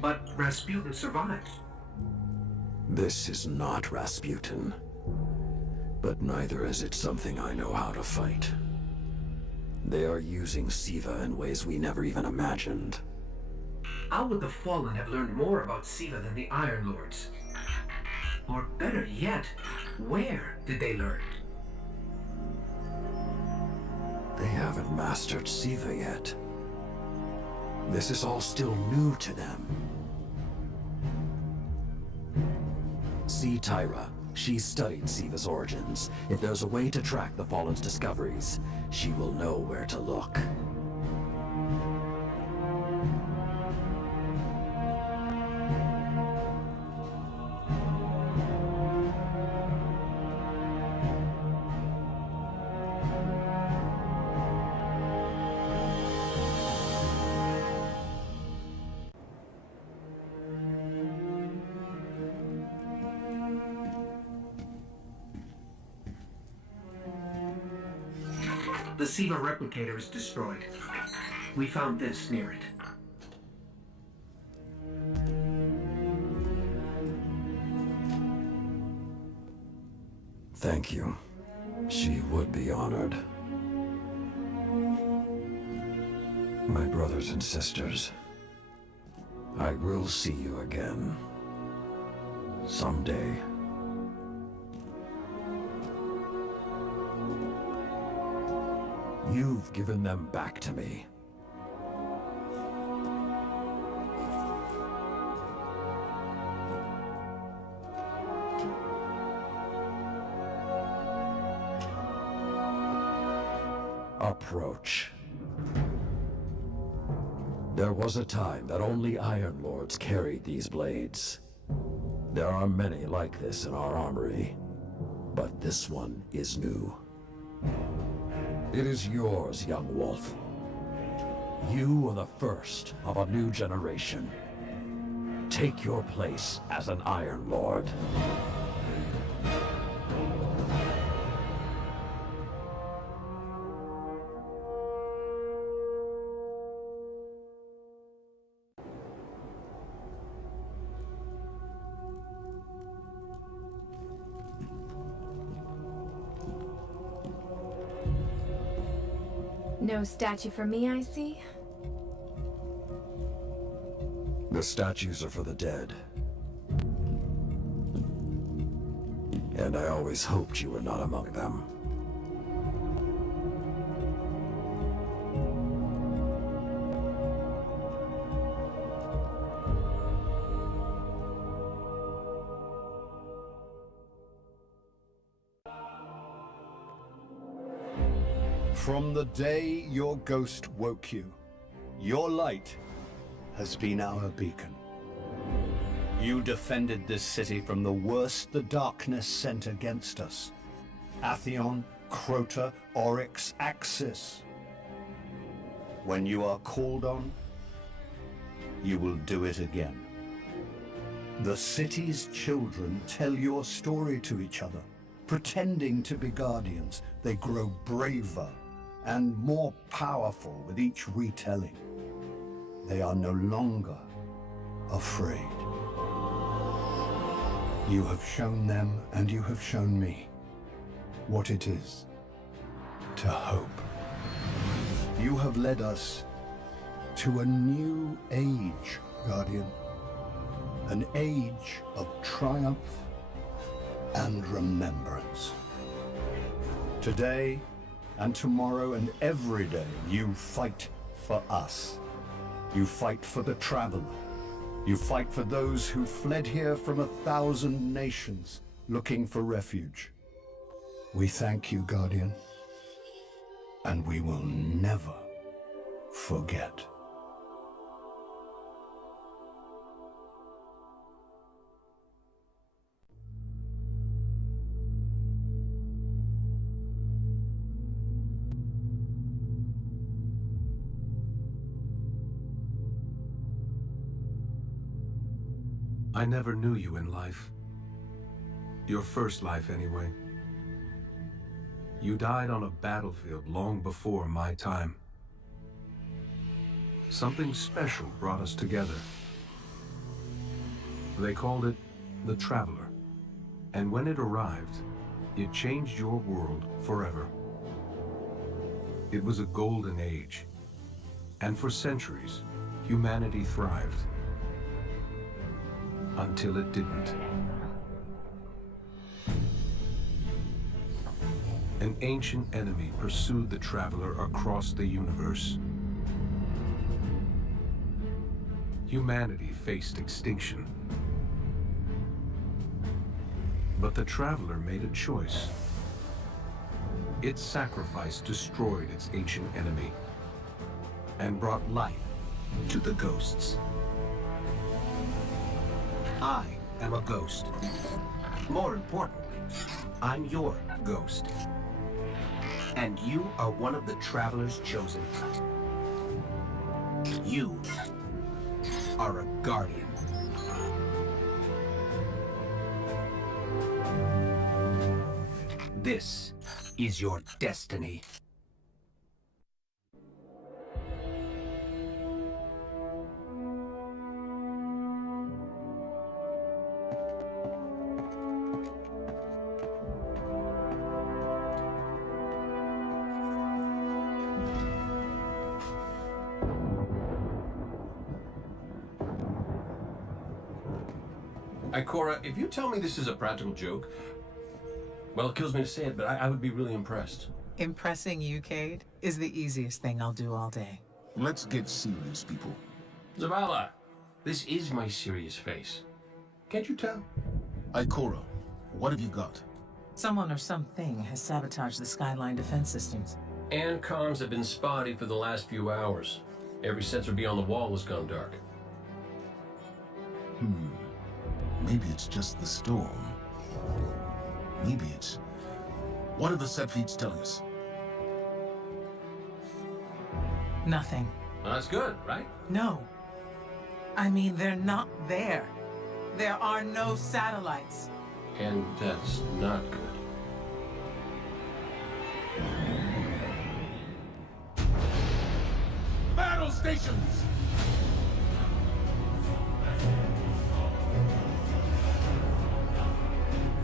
But Rasputin survived. This is not Rasputin. But neither is it something I know how to fight. They are using Siva in ways we never even imagined. How would the Fallen have learned more about Siva than the Iron Lords? Or better yet, where did they learn? They haven't mastered Siva yet. This is all still new to them. See Tyra. She studied Siva's origins. If there's a way to track the Fallen's discoveries, she will know where to look. The Siva replicator is destroyed. We found this near it. Thank you. She would be honored. My brothers and sisters, I will see you again. Someday. You've given them back to me. Approach. There was a time that only Iron Lords carried these blades. There are many like this in our armory, but this one is new. It is yours, young wolf. You are the first of a new generation. Take your place as an Iron Lord. No statue for me, I see. The statues are for the dead. And I always hoped you were not among them. From the day your ghost woke you, your light has been our beacon. You defended this city from the worst the darkness sent against us. Atheon, Crota, Oryx, Axis. When you are called on, you will do it again. The city's children tell your story to each other. Pretending to be guardians, they grow braver and more powerful with each retelling. They are no longer afraid. You have shown them, and you have shown me, what it is to hope. You have led us to a new age, Guardian. An age of triumph and remembrance. Today and tomorrow and every day, you fight for us. You fight for the Traveler. You fight for those who fled here from 1,000 nations looking for refuge. We thank you, Guardian, and we will never forget. I never knew you in life. Your first life, anyway. You died on a battlefield long before my time. Something special brought us together. They called it the Traveler. And when it arrived, it changed your world forever. It was a golden age. And for centuries, humanity thrived. Until it didn't. An ancient enemy pursued the Traveler across the universe. Humanity faced extinction. But the Traveler made a choice. Its sacrifice destroyed its ancient enemy and brought life to the ghosts. I am a ghost. More importantly, I'm your ghost. And you are one of the Traveler's chosen. You are a Guardian. This is your destiny. Ikora, if you tell me this is a practical joke, well, it kills me to say it, but I would be really impressed. Impressing you, Cade, is the easiest thing I'll do all day. Let's get serious, people. Zavala, this is my serious face. Can't you tell? Ikora, what have you got? Someone or something has sabotaged the Skyline defense systems. And comms have been spotty for the last few hours. Every sensor beyond the wall has gone dark. Maybe it's just the storm. Maybe it's... What are the set feeds telling us? Nothing. Well, that's good, right? No. I mean, they're not there. There are no satellites. And that's not good. Battle stations!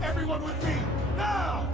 Everyone with me, now!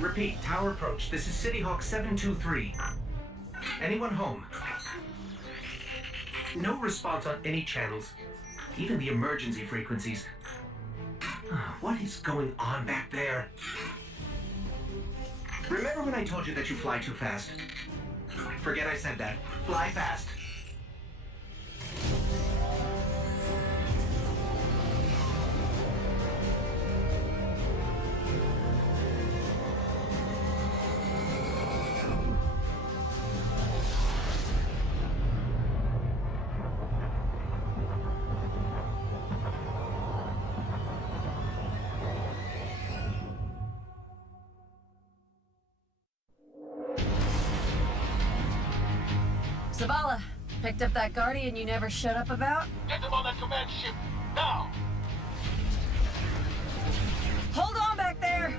Repeat, tower approach. This is City Hawk 723. Anyone home? No response on any channels, even the emergency frequencies. What is going on back there? Remember when I told you that you fly too fast? Forget I said that. Fly fast. Zavala, picked up that Guardian you never shut up about? Get them on that command ship, now! Hold on back there!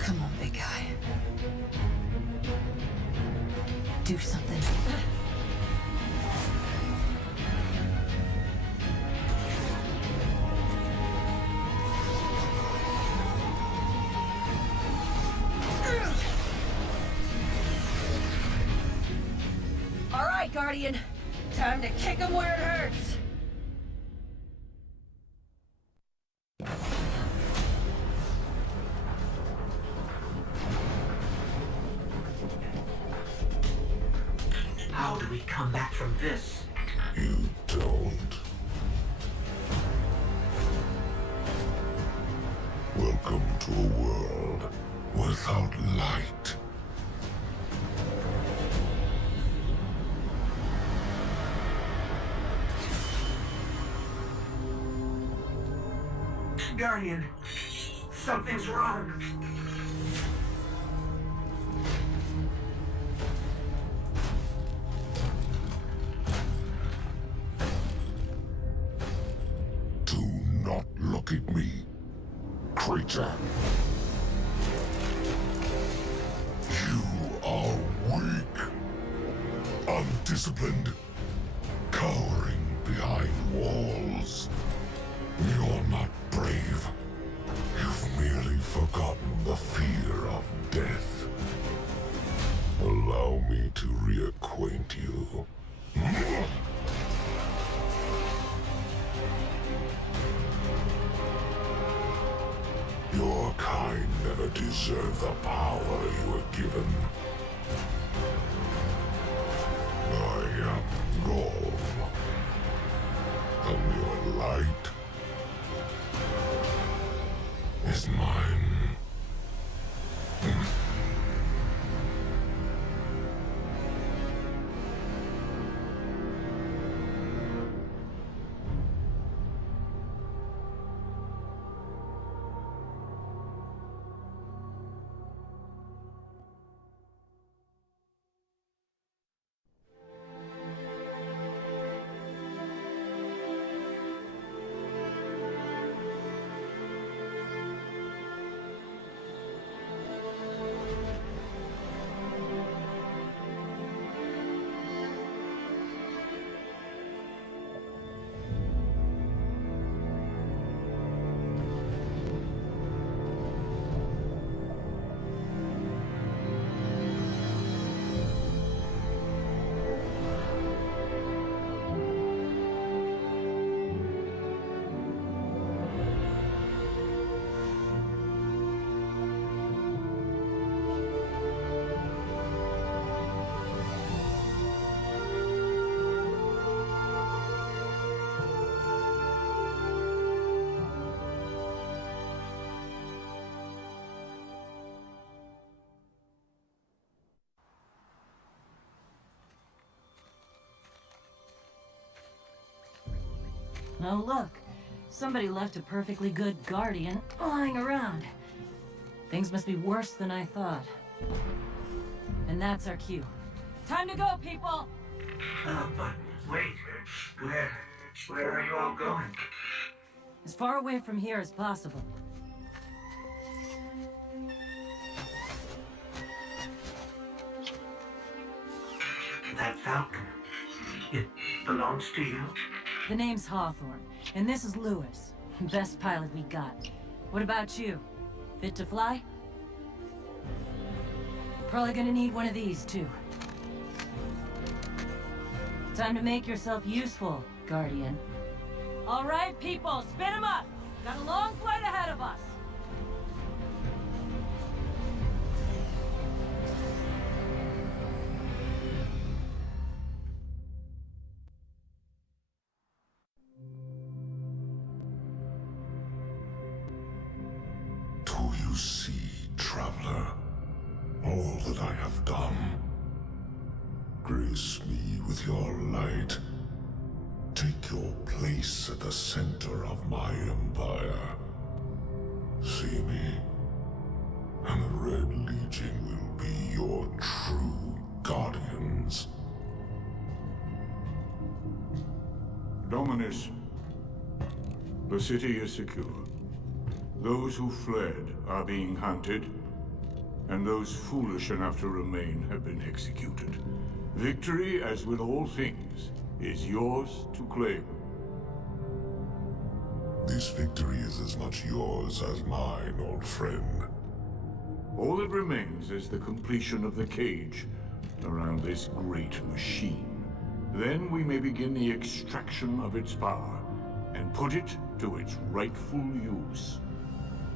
Come on, big guy. Do something. All right, Guardian. Time to kick him where it hurts. How do we come back from this? You don't. Welcome to a world without light. Guardian, something's wrong. Do not look at me, creature. You are weak, undisciplined, cowering behind walls. You're not brave. You've merely forgotten the fear of death. Allow me to reacquaint you. Your kind never deserved the power you were given. I am Gorm, and your light is mine. Oh, look. Somebody left a perfectly good Guardian lying around. Things must be worse than I thought. And that's our cue. Time to go, people! But wait. Where are you all going? As far away from here as possible. That falcon, it belongs to you? The name's Hawthorne, and this is Lewis. Best pilot we got. What about you? Fit to fly? Probably gonna need one of these, too. Time to make yourself useful, Guardian. All right, people, spin 'em up! Got a long flight ahead of us! Do you see, traveler, all that I have done? Grace me with your light. Take your place at the center of my empire. See me, and the Red Legion will be your true guardians. Dominus, the city is secure. Those who fled are being hunted, and those foolish enough to remain have been executed. Victory, as with all things, is yours to claim. This victory is as much yours as mine, old friend. All that remains is the completion of the cage around this great machine. Then we may begin the extraction of its power and put it to its rightful use.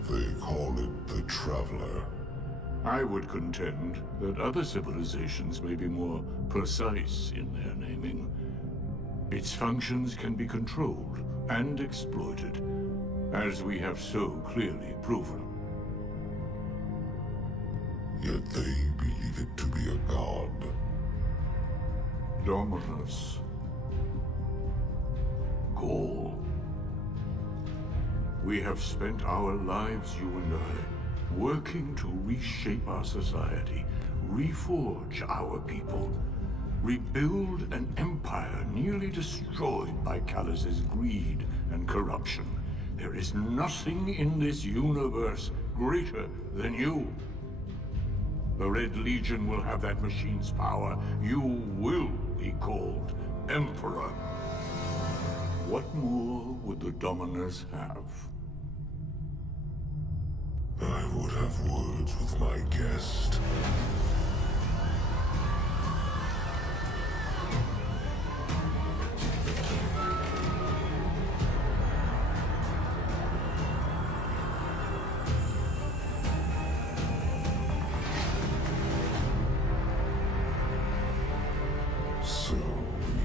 They call it the Traveler. I would contend that other civilizations may be more precise in their naming. Its functions can be controlled and exploited, as we have so clearly proven. Yet they believe it to be a god. Dominus. Gaul. We have spent our lives, you and I, working to reshape our society, reforge our people, rebuild an empire nearly destroyed by Callus's greed and corruption. There is nothing in this universe greater than you. The Red Legion will have that machine's power. You will be called Emperor. What more would the Dominers have? I would have words with my guest. So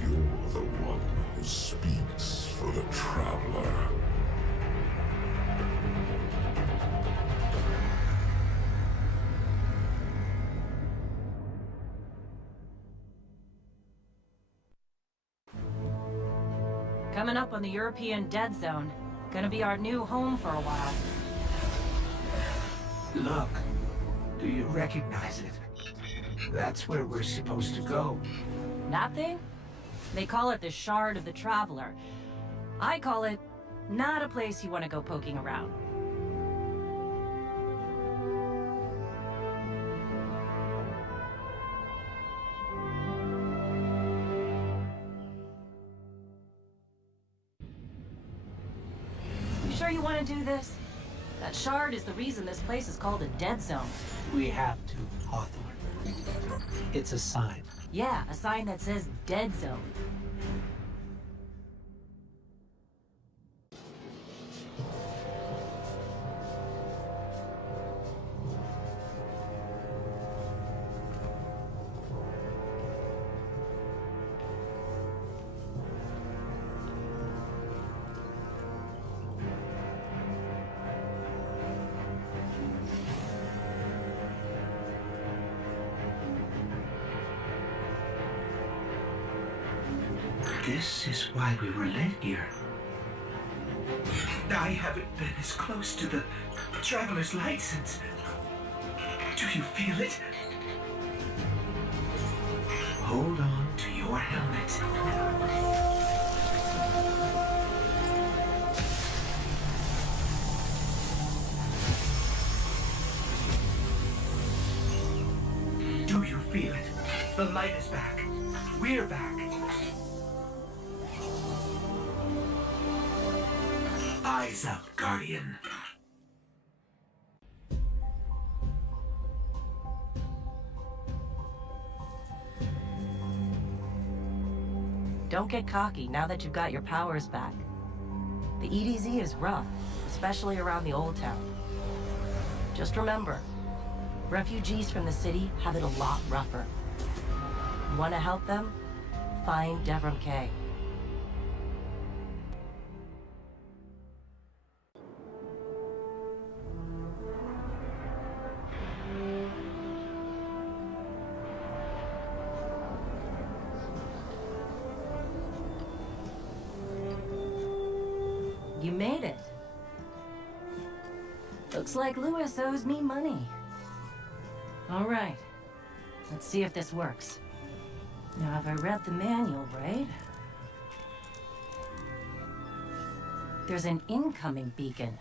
you're the one who speaks for the Traveler. Coming up on the European Dead Zone. Gonna be our new home for a while. Look, do you recognize it? That's where we're supposed to go. That thing? They call it the Shard of the Traveler. I call it not a place you want to go poking around. You sure you want to do this? That shard is the reason this place is called a dead zone. We have to, Hawthorne. It's a sign. Yeah, a sign that says dead zone. This is why we were led here. I haven't been as close to the Traveler's Light since... Do you feel it? Hold on to your helmet. Do you feel it? The light is back. we're back. Eyes up, Guardian. Don't get cocky now that you've got your powers back. The EDZ is rough, especially around the Old Town. Just remember, refugees from the city have it a lot rougher. You want to help them? Find Devrim Kay. You made it. Looks like Lewis owes me money. All right. Let's see if this works. Now, have I read the manual right? There's an incoming beacon.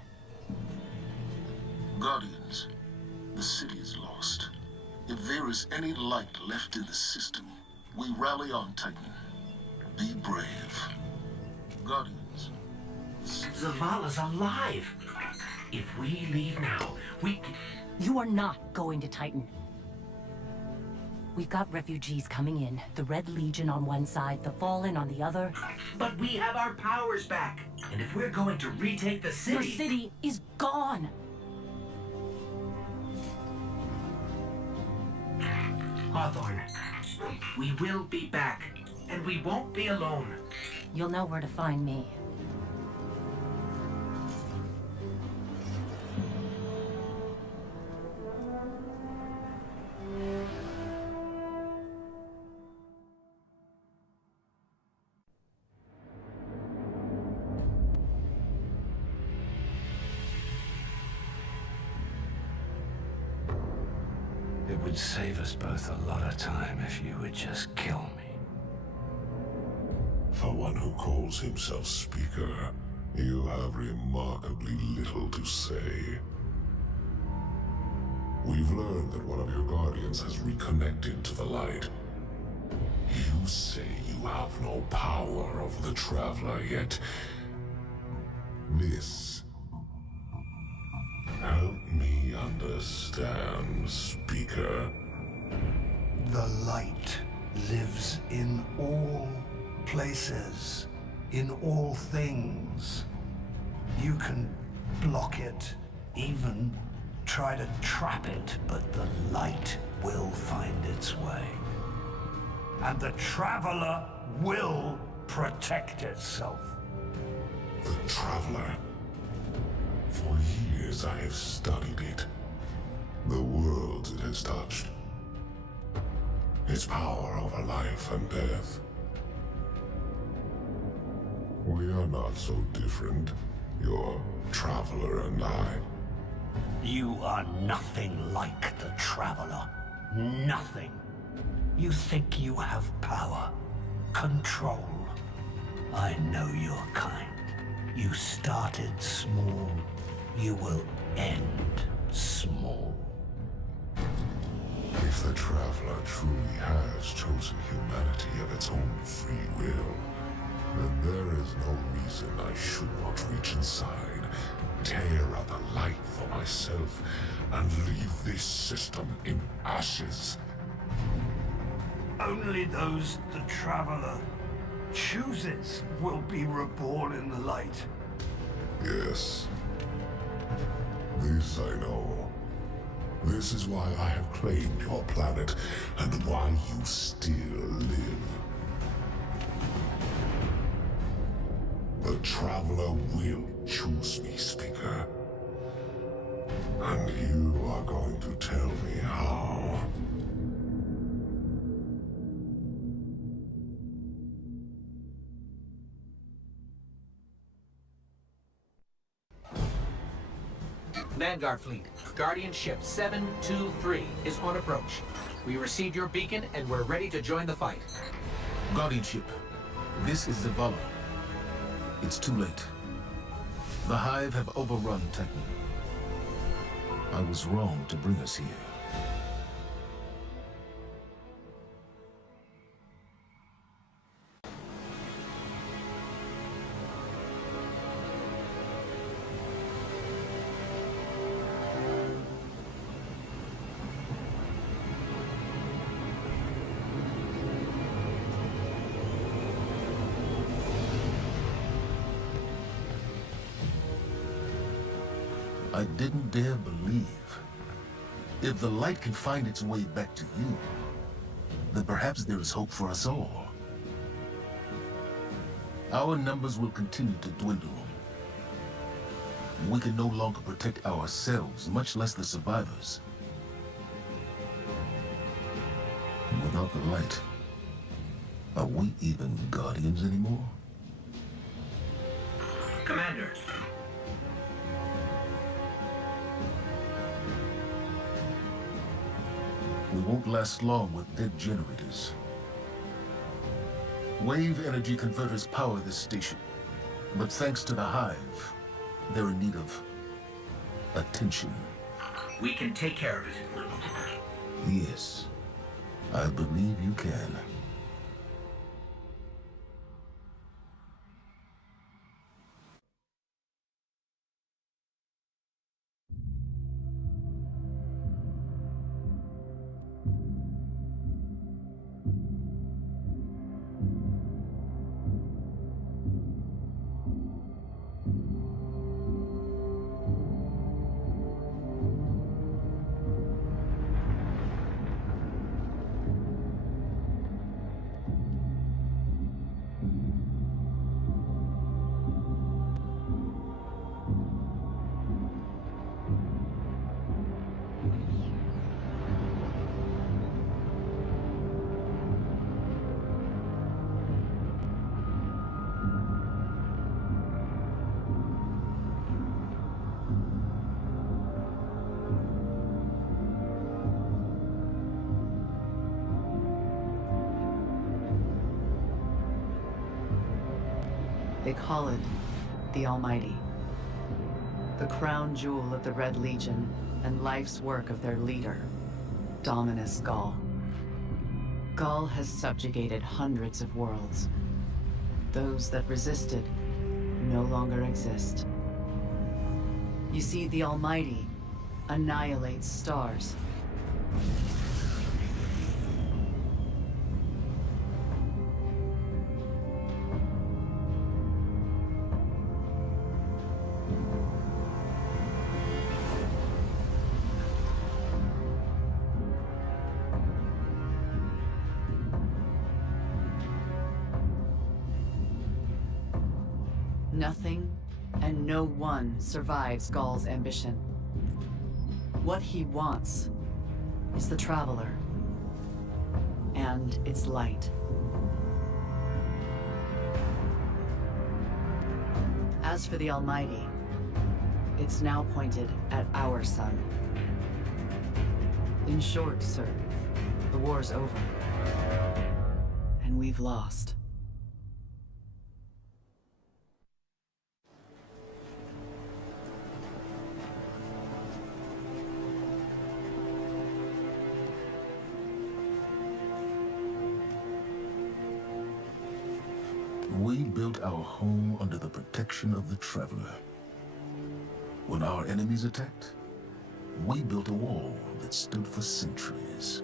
Guardians, the city is lost. If there is any light left in the system, we rally on Titan. Be brave. Guardians. Zavala's alive. If we leave now, we can... You are not going to Titan. We've got refugees coming in. The Red Legion on one side, the Fallen on the other. But we have our powers back. And if we're going to retake the city... Your city is gone. Hawthorne, we will be back. And we won't be alone. You'll know where to find me. It would save us both a lot of time if you would just kill me. For one who calls himself Speaker, you have remarkably little to say. We've learned that one of your Guardians has reconnected to the light. You say you have no power over the Traveler, yet... This... Help me understand, Speaker. The light lives in all places, in all things. You can block it, even try to trap it, but the light will find its way. And the Traveler will protect itself. The Traveler. For years I have studied it. The worlds it has touched. Its power over life and death. We are not so different, your Traveler and I. You are nothing like the Traveler. Nothing. You think you have power, control. I know your kind. You started small. You will end small. If the Traveler truly has chosen humanity of its own free will, then there is no reason I should not reach inside, tear out the light for myself, and leave this system in ashes. Only those the Traveler chooses will be reborn in the light. Yes. This I know. This is why I have claimed your planet, and why you still live. The Traveler will choose me, Speaker. And you are going to tell me how. Vanguard Fleet, Guardian Ship 723 is on approach. We received your beacon and we're ready to join the fight. Guardian Ship, this is Zavala. It's too late. The Hive have overrun Titan. I was wrong to bring us here. I didn't dare believe. If the light can find its way back to you, then perhaps there is hope for us all. Our numbers will continue to dwindle. We can no longer protect ourselves, much less the survivors. Without the light, are we even Guardians anymore? Commander. We won't last long with dead generators. Wave energy converters power this station, but thanks to the Hive, they're in need of attention. We can take care of it. Yes, I believe you can. They call it the Almighty. The crown jewel of the Red Legion and life's work of their leader, Dominus Ghaul. Ghaul has subjugated hundreds of worlds. Those that resisted no longer exist. You see, the Almighty annihilates stars. Nothing and no one survives Ghaul's ambition. What he wants is the Traveler and its light. As for the Almighty, it's now pointed at our sun. In short, sir, the war's over, and we've lost. We built our home under the protection of the Traveler. When our enemies attacked, we built a wall that stood for centuries.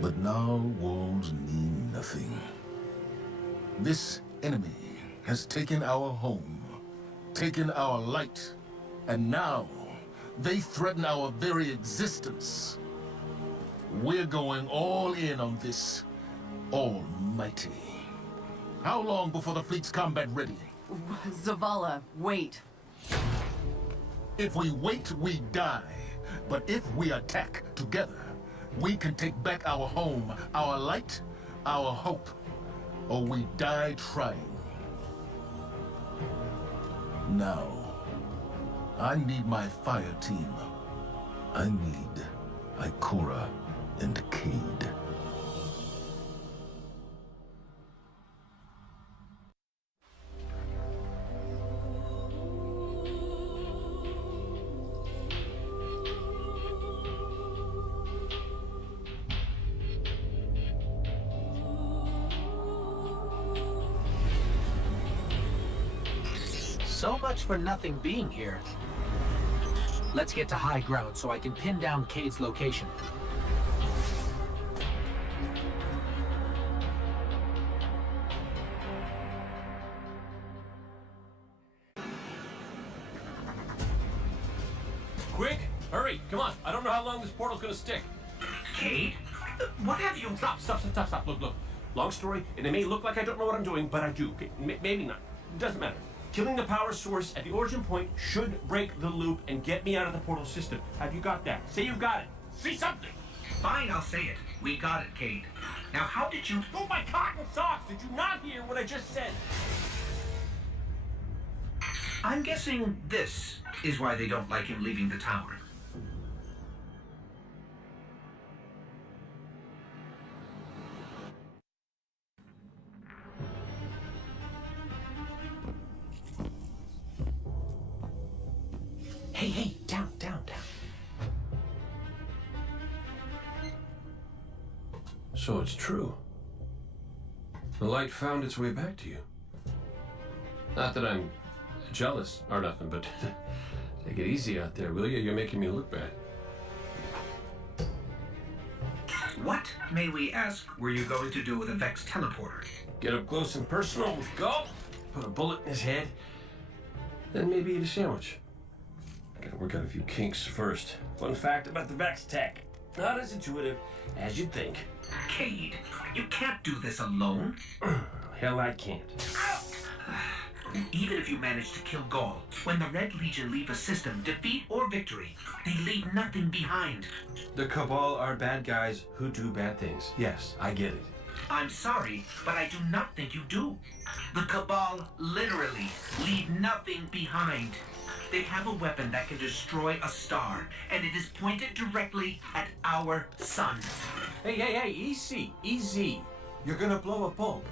But now walls mean nothing. This enemy has taken our home, taken our light, and now they threaten our very existence. We're going all in on this Almighty. How long before the fleet's combat ready? Zavala, wait. If we wait, we die. But if we attack together, we can take back our home, our light, our hope. Or we die trying. Now, I need my fire team. I need Ikora and Cayde. So much for nothing being here. Let's get to high ground so I can pin down Cayde's location. Quick! Hurry! Come on! I don't know how long this portal's gonna stick. Cade? What have you... Stop. Look. Long story, and it may look like I don't know what I'm doing, but I do. Okay? Maybe not. It doesn't matter. Killing the power source at the origin point should break the loop and get me out of the portal system. Have you got that? Say you got it. Say something! Fine, I'll say it. We got it, Cade. Now, how did you... Oh, my cotton socks! Did you not hear what I just said? I'm guessing this is why they don't like him leaving the tower. Hey, down. So it's true. The light found its way back to you. Not that I'm jealous or nothing, but take it easy out there, will you? You're making me look bad. What, may we ask, were you going to do with a Vex teleporter? Get up close and personal with Gull, put a bullet in his head, then maybe eat a sandwich. Gotta work out a few kinks first. Fun fact about the Vex tech. Not as intuitive as you'd think. Cade, you can't do this alone. Hell, I can't. Even if you manage to kill Gaul, when the Red Legion leave a system, defeat or victory, they leave nothing behind. The Cabal are bad guys who do bad things. Yes, I get it. I'm sorry, but I do not think you do. The Cabal literally leave nothing behind. They have a weapon that can destroy a star, and it is pointed directly at our sun. Hey, easy. You're gonna blow a bulb.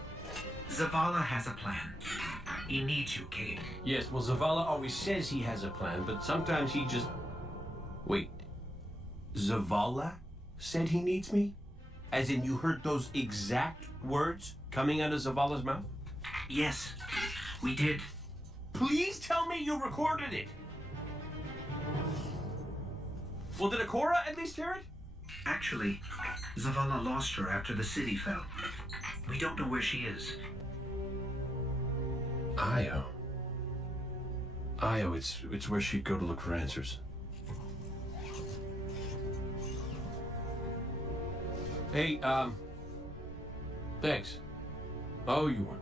Zavala has a plan. He needs you, Cade. Yes, well, Zavala always says he has a plan, but sometimes he just... Wait. Zavala said he needs me? As in you heard those exact words coming out of Zavala's mouth? Yes, we did. Please tell me you recorded it! Well, did Ikora at least hear it? Actually, Zavala lost her after the city fell. We don't know where she is. Io, it's where she'd go to look for answers. Hey, thanks. Oh, you weren't.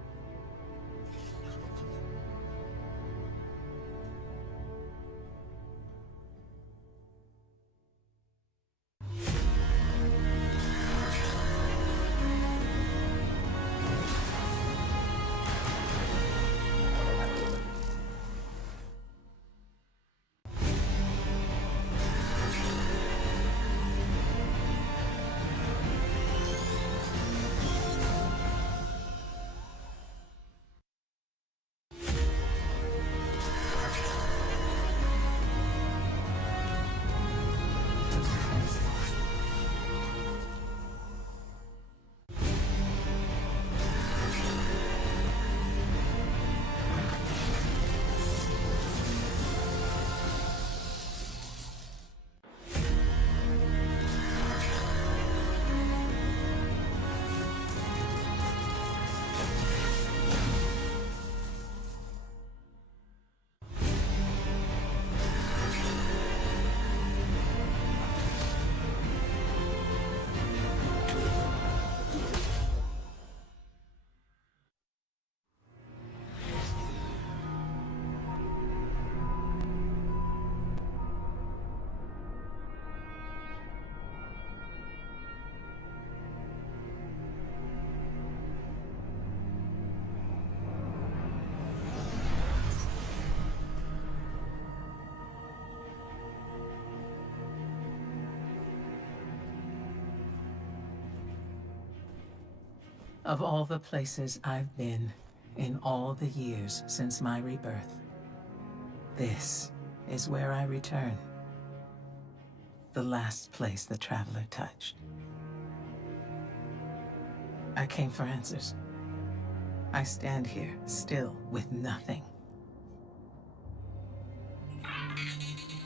Of all the places I've been in all the years since my rebirth, this is where I return. The last place the Traveler touched. I came for answers. I stand here, still with nothing.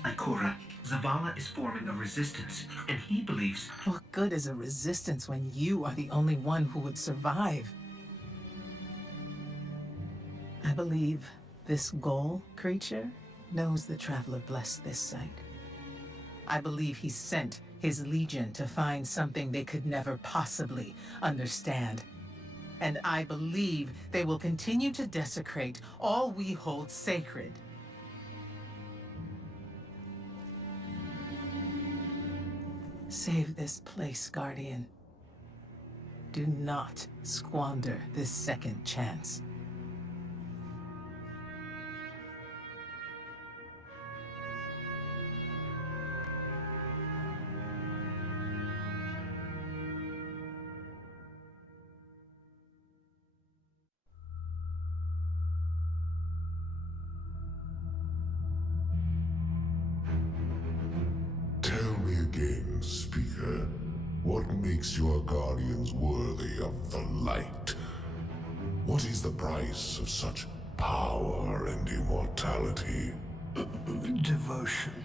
Ikora, Zavala is forming a resistance, and he believes... What good is a resistance when you are the only one who would survive? I believe this Ghoul creature knows the Traveler blessed this site. I believe he sent his legion to find something they could never possibly understand. And I believe they will continue to desecrate all we hold sacred. Save this place, Guardian. Do not squander this second chance. Tell me again, Speaker, what makes your guardians worthy of the light? What is the price of such power and immortality? Devotion.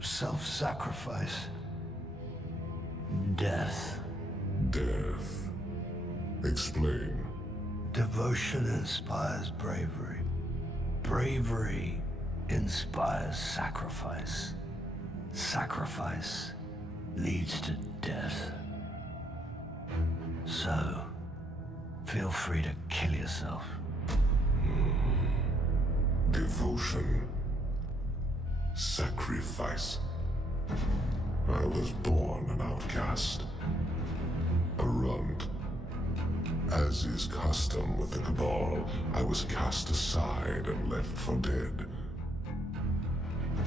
Self-sacrifice. Death. Death. Explain. Devotion inspires bravery. Bravery inspires sacrifice. Sacrifice leads to death. So, feel free to kill yourself. Devotion. Sacrifice. I was born an outcast. A runt. As is custom with the Cabal, I was cast aside and left for dead.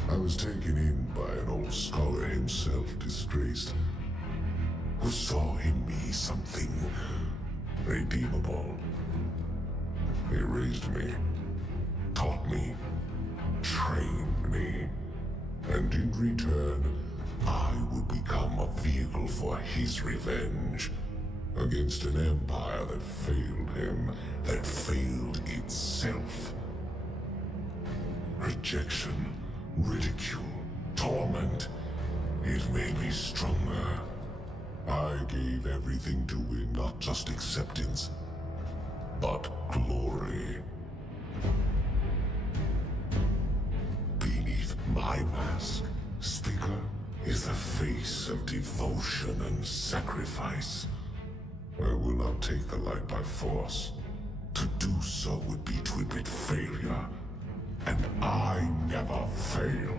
I was taken in by an old scholar himself, disgraced, who saw in me something redeemable. He raised me, taught me, trained me, and in return, I would become a vehicle for his revenge against an empire that failed him, that failed itself. Rejection, ridicule, torment. It made me stronger. I gave everything to win not just acceptance, but glory. Beneath my mask, Speaker, is the face of devotion and sacrifice. I will not take the light by force. To do so would be to admit failure. And I never fail.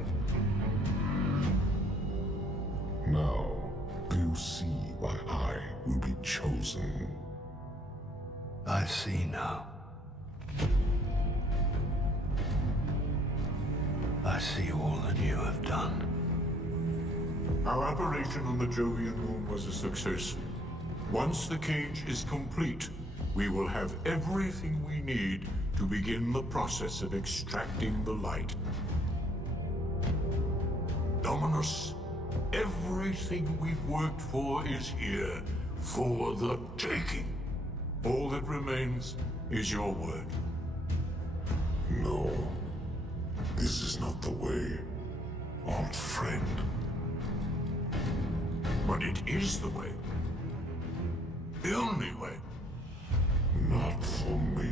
Now, do you see why I will be chosen? I see now. I see all that you have done. Our operation on the Jovian moon was a success. Once the cage is complete, we will have everything we need to begin the process of extracting the light. Dominus, everything we've worked for is here, for the taking. All that remains is your word. No. This is not the way, old friend. But it is the way. The only way. Not for me.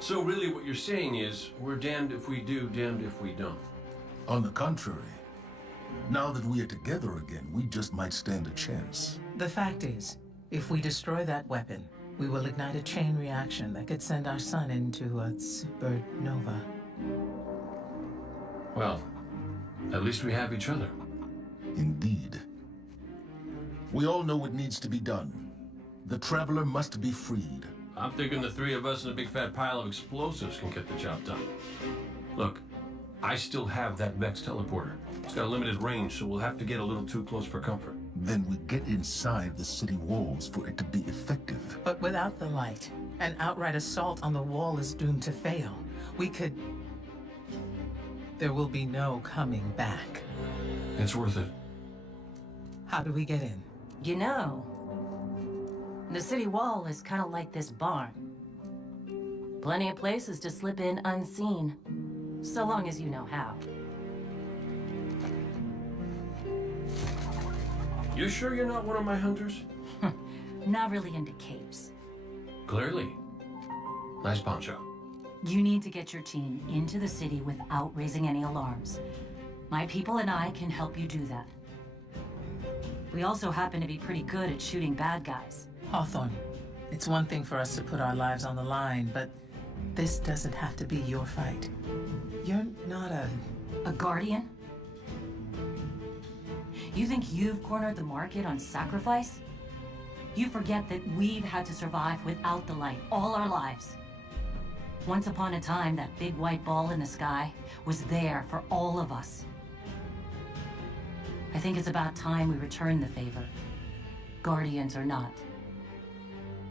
So really what you're saying is, we're damned if we do, damned if we don't. On the contrary, now that we are together again, we just might stand a chance. The fact is, if we destroy that weapon, we will ignite a chain reaction that could send our sun into a supernova. Well, at least we have each other. Indeed. We all know what needs to be done. The Traveler must be freed. I'm thinking the three of us and a big fat pile of explosives can get the job done. Look, I still have that Vex teleporter. It's got a limited range, so we'll have to get a little too close for comfort. Then we get inside the city walls for it to be effective. But without the light, an outright assault on the wall is doomed to fail. We could... There will be no coming back. It's worth it. How do we get in? You know, the city wall is kind of like this barn. Plenty of places to slip in unseen. So long as you know how. You sure you're not one of my hunters? Not really into capes. Clearly. Nice poncho. You need to get your team into the city without raising any alarms. My people and I can help you do that. We also happen to be pretty good at shooting bad guys. Hawthorne, it's one thing for us to put our lives on the line, but this doesn't have to be your fight. You're not a guardian? You think you've cornered the market on sacrifice? You forget that we've had to survive without the light all our lives. Once upon a time, that big white ball in the sky was there for all of us. I think it's about time we return the favor. Guardians or not.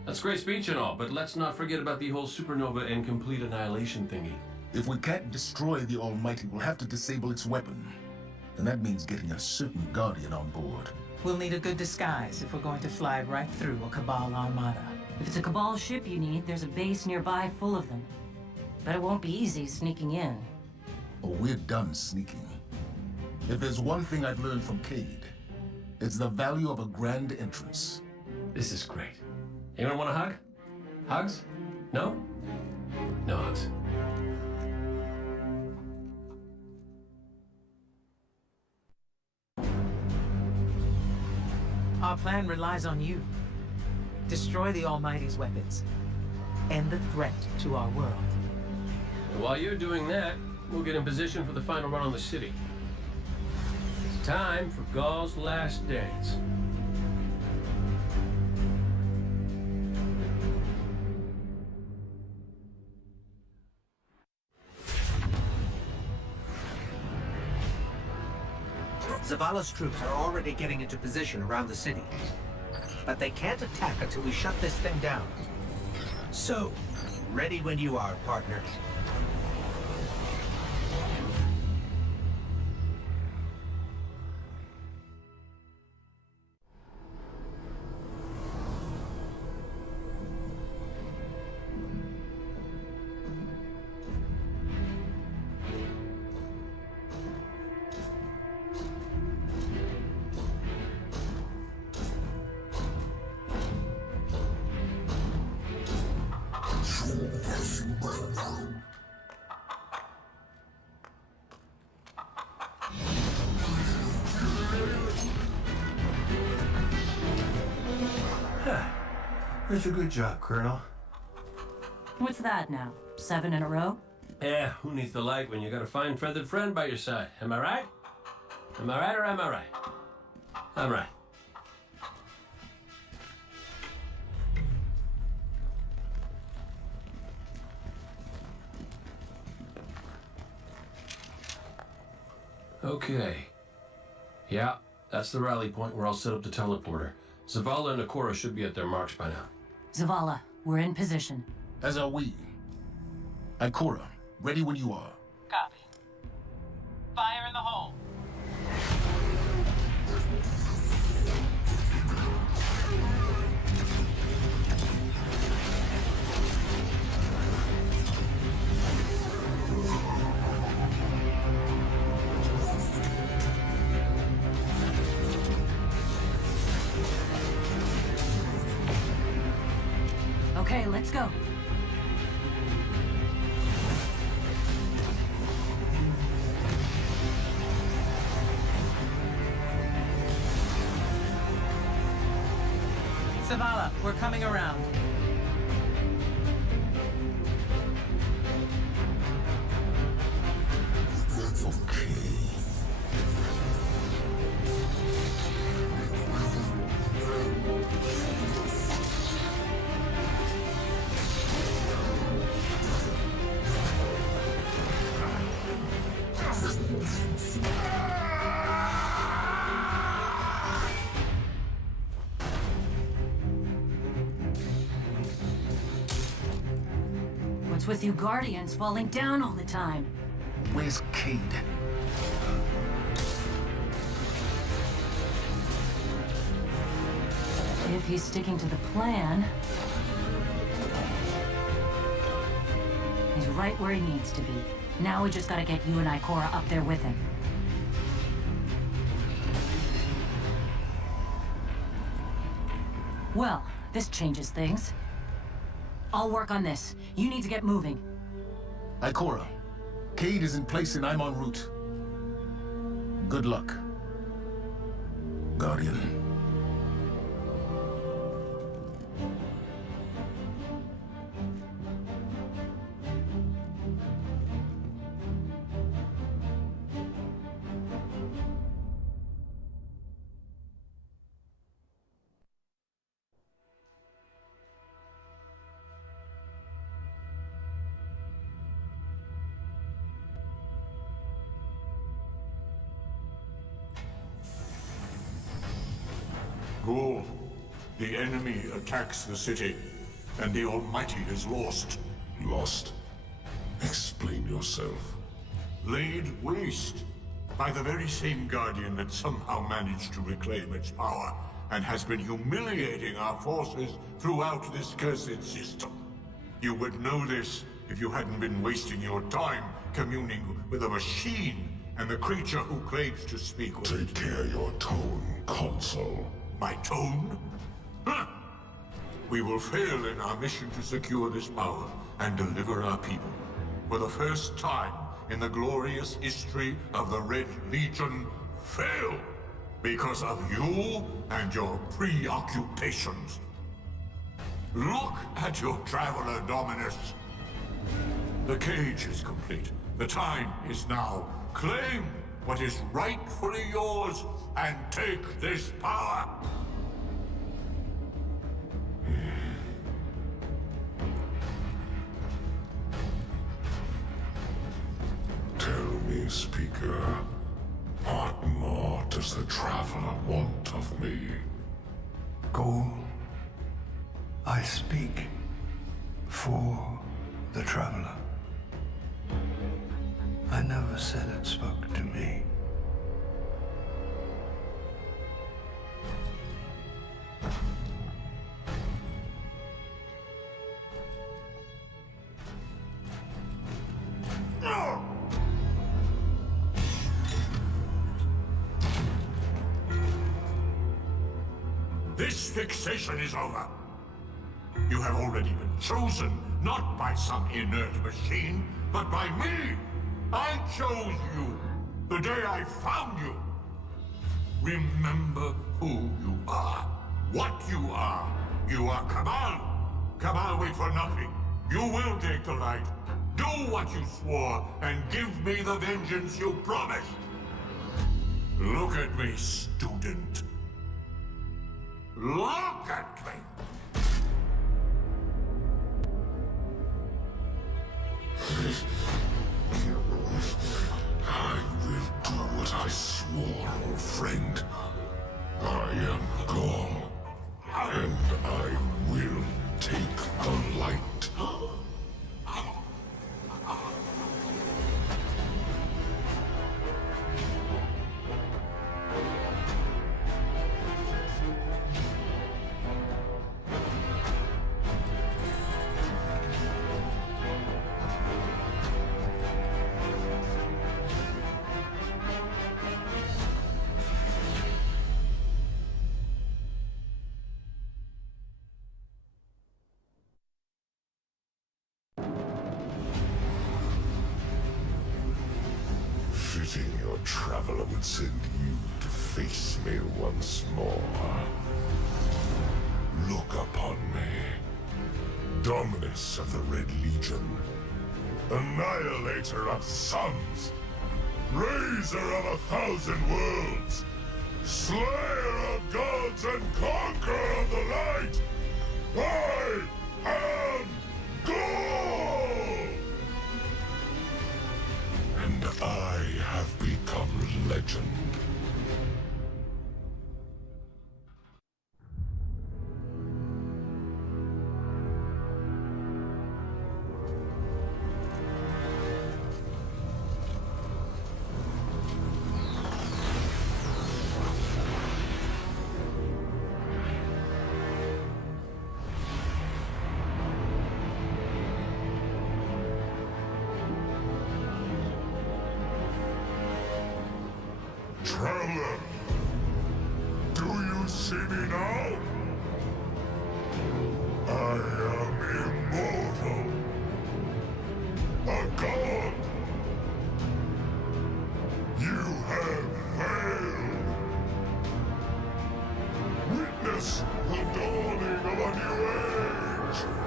That's great speech and all, but let's not forget about the whole supernova and complete annihilation thingy. If we can't destroy the Almighty, we'll have to disable its weapon. And that means getting a certain Guardian on board. We'll need a good disguise if we're going to fly right through a Cabal armada. If it's a Cabal ship you need, there's a base nearby full of them. But it won't be easy sneaking in. Oh, we're done sneaking. If there's one thing I've learned from Cade, it's the value of a grand entrance. This is great. Anyone want a hug? Hugs? No? No hugs. Our plan relies on you. Destroy the Almighty's weapons. End the threat to our world. And while you're doing that, we'll get in position for the final run on the city. It's time for Ghaul's last dance. Zavala's troops are already getting into position around the city. But they can't attack until we shut this thing down. So, ready when you are, partner. That's a good job, Colonel. What's that now? 7 in a row? Yeah, who needs the light when you got a fine feathered friend by your side? Am I right? Am I right or am I right? I'm right. Okay. Yeah, that's the rally point where I'll set up the teleporter. Zavala and Ikora should be at their marks by now. Zavala, we're in position. As are we. Ikora, ready when you are. Copy. Fire in the hole. Okay, let's go. Zavala, we're coming around. What's with you Guardians falling down all the time? Where's Cade? If he's sticking to the plan... He's right where he needs to be. Now we just gotta get you and Ikora up there with him. Well, this changes things. I'll work on this. You need to get moving. Ikora, Cayde is in place and I'm en route. Good luck, Guardian. Ghoul, the enemy attacks the city, and the Almighty is lost. Lost? Explain yourself. Laid waste by the very same Guardian that somehow managed to reclaim its power, and has been humiliating our forces throughout this cursed system. You would know this if you hadn't been wasting your time communing with a machine and the creature who claims to speak with... Take care your tone, Consul. My tone? Huh. We will fail in our mission to secure this power and deliver our people. For the first time in the glorious history of the Red Legion, fail because of you and your preoccupations. Look at your Traveler, Dominus. The cage is complete. The time is now. Claim what is rightfully yours and take this power. Tell me, Speaker, what more does the Traveler want of me? Ghoul, I speak for the Traveler. I never said it spoke to me. This fixation is over. You have already been chosen, not by some inert machine, but by me. I chose you the day I found you. Remember who you are, what you are. You are Cabal. Cabal wait for nothing. You will take the light. Do what you swore, and give me the vengeance you promised. Look at me, student. Look at me! I will do what I swore, old friend. I am Ghaul, and I will take the light. Fitting your Traveler would send you to face me once more. Look upon me. Dominus of the Red Legion. Annihilator of suns. Raiser of 1,000 worlds. Slayer of gods and conqueror of the light. I am Ghaul! And I have become legend. witness the dawning of a new age!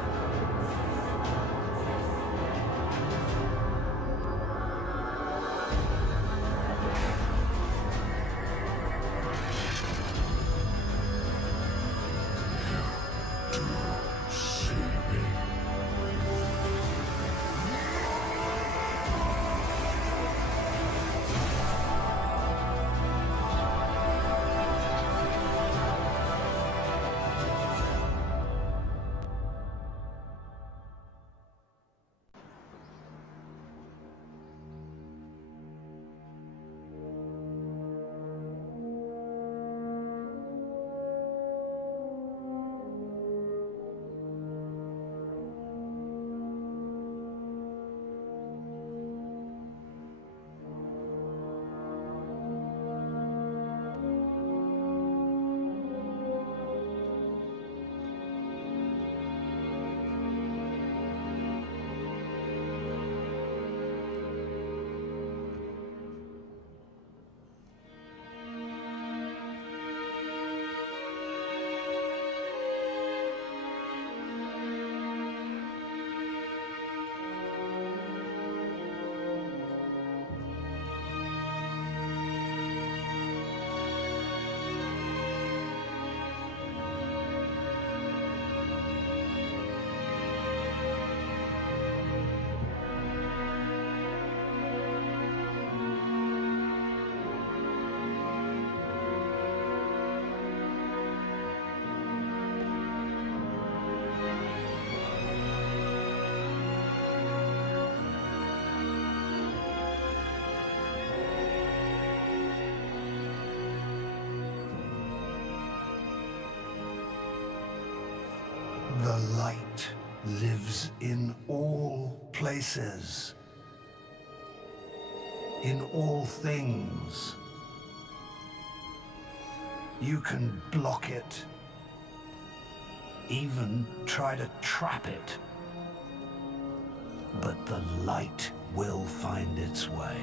The light lives in all places, in all things. You can block it, even try to trap it, but the light will find its way.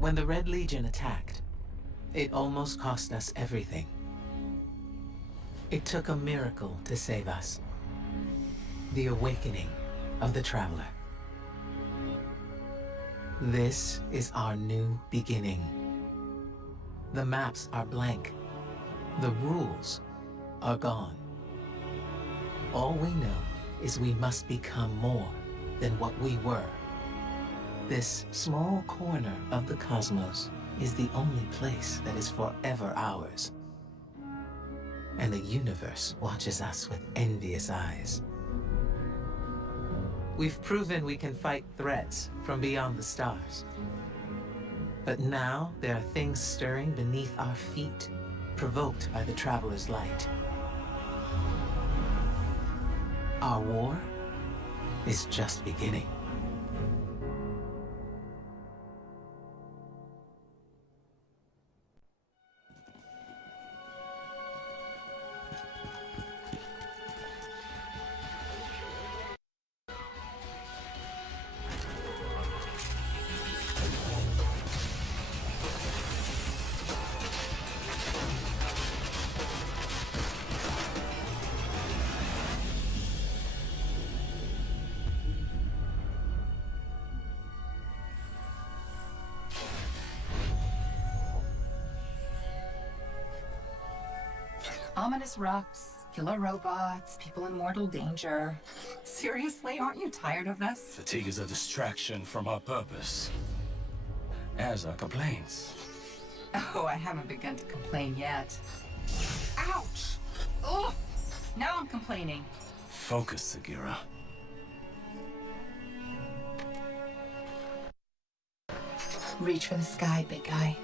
When the Red Legion attacked, it almost cost us everything. It took a miracle to save us. The awakening of the Traveler. This is our new beginning. The maps are blank. The rules are gone. All we know is we must become more than what we were. This small corner of the cosmos is the only place that is forever ours. And the universe watches us with envious eyes. We've proven we can fight threats from beyond the stars. But now there are things stirring beneath our feet, provoked by the Traveler's light. Our war is just beginning. Ominous rocks, killer robots, people in mortal danger. Seriously, aren't you tired of this? Fatigue is a distraction from our purpose. As are complaints. Oh, I haven't begun to complain yet. Ouch! Ugh! Now I'm complaining. Focus, Sagira. Reach for the sky, big guy.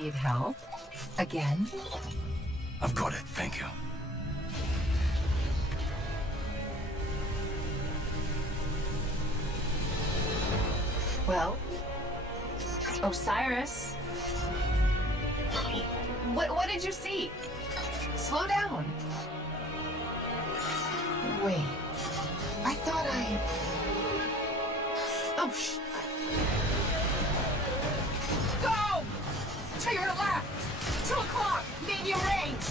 Need help? Again? I've got it, thank you. Well, Osiris. What did you see? Slow down. Wait. I thought I... Oh, Go! To your left! 2 o'clock! Medium range!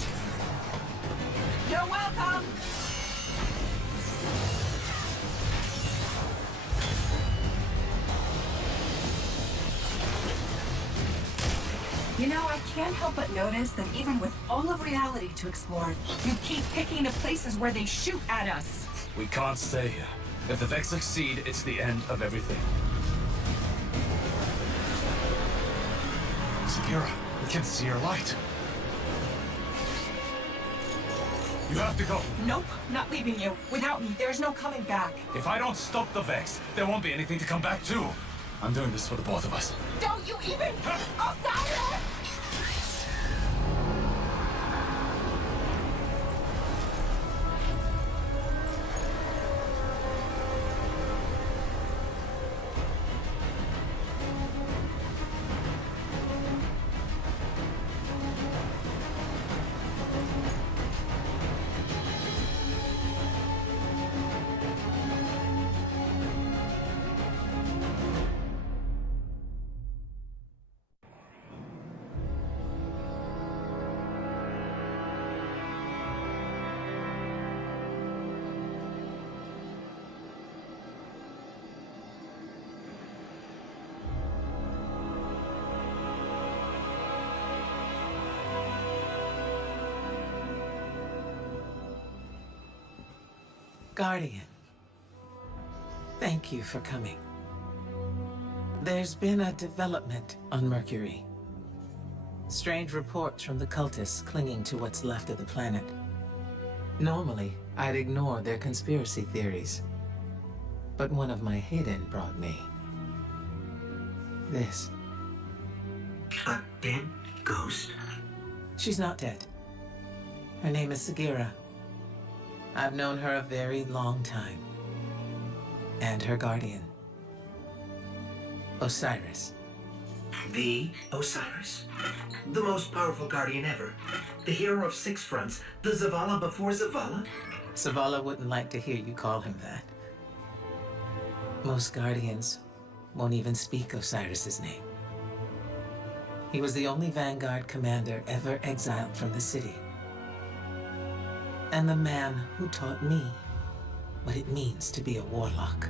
You're welcome! You know, I can't help but notice that even with all of reality to explore, you keep picking the places where they shoot at us. We can't stay here. If the Vex succeed, it's the end of everything. Sagira, we can see your light. You have to go. Nope, not leaving you. Without me, there's no coming back. If I don't stop the Vex, there won't be anything to come back to. I'm doing this for the both of us. Don't you even... Osiris! Guardian, thank you for coming. There's been a development on Mercury. Strange reports from the cultists clinging to what's left of the planet. Normally, I'd ignore their conspiracy theories. But one of my hidden brought me this. A dead ghost? She's not dead. Her name is Sagira. I've known her a very long time. And her guardian, Osiris. The Osiris? The most powerful guardian ever. The hero of Six Fronts. The Zavala before Zavala? Zavala wouldn't like to hear you call him that. Most guardians won't even speak Osiris's name. He was the only Vanguard commander ever exiled from the city. And the man who taught me what it means to be a warlock.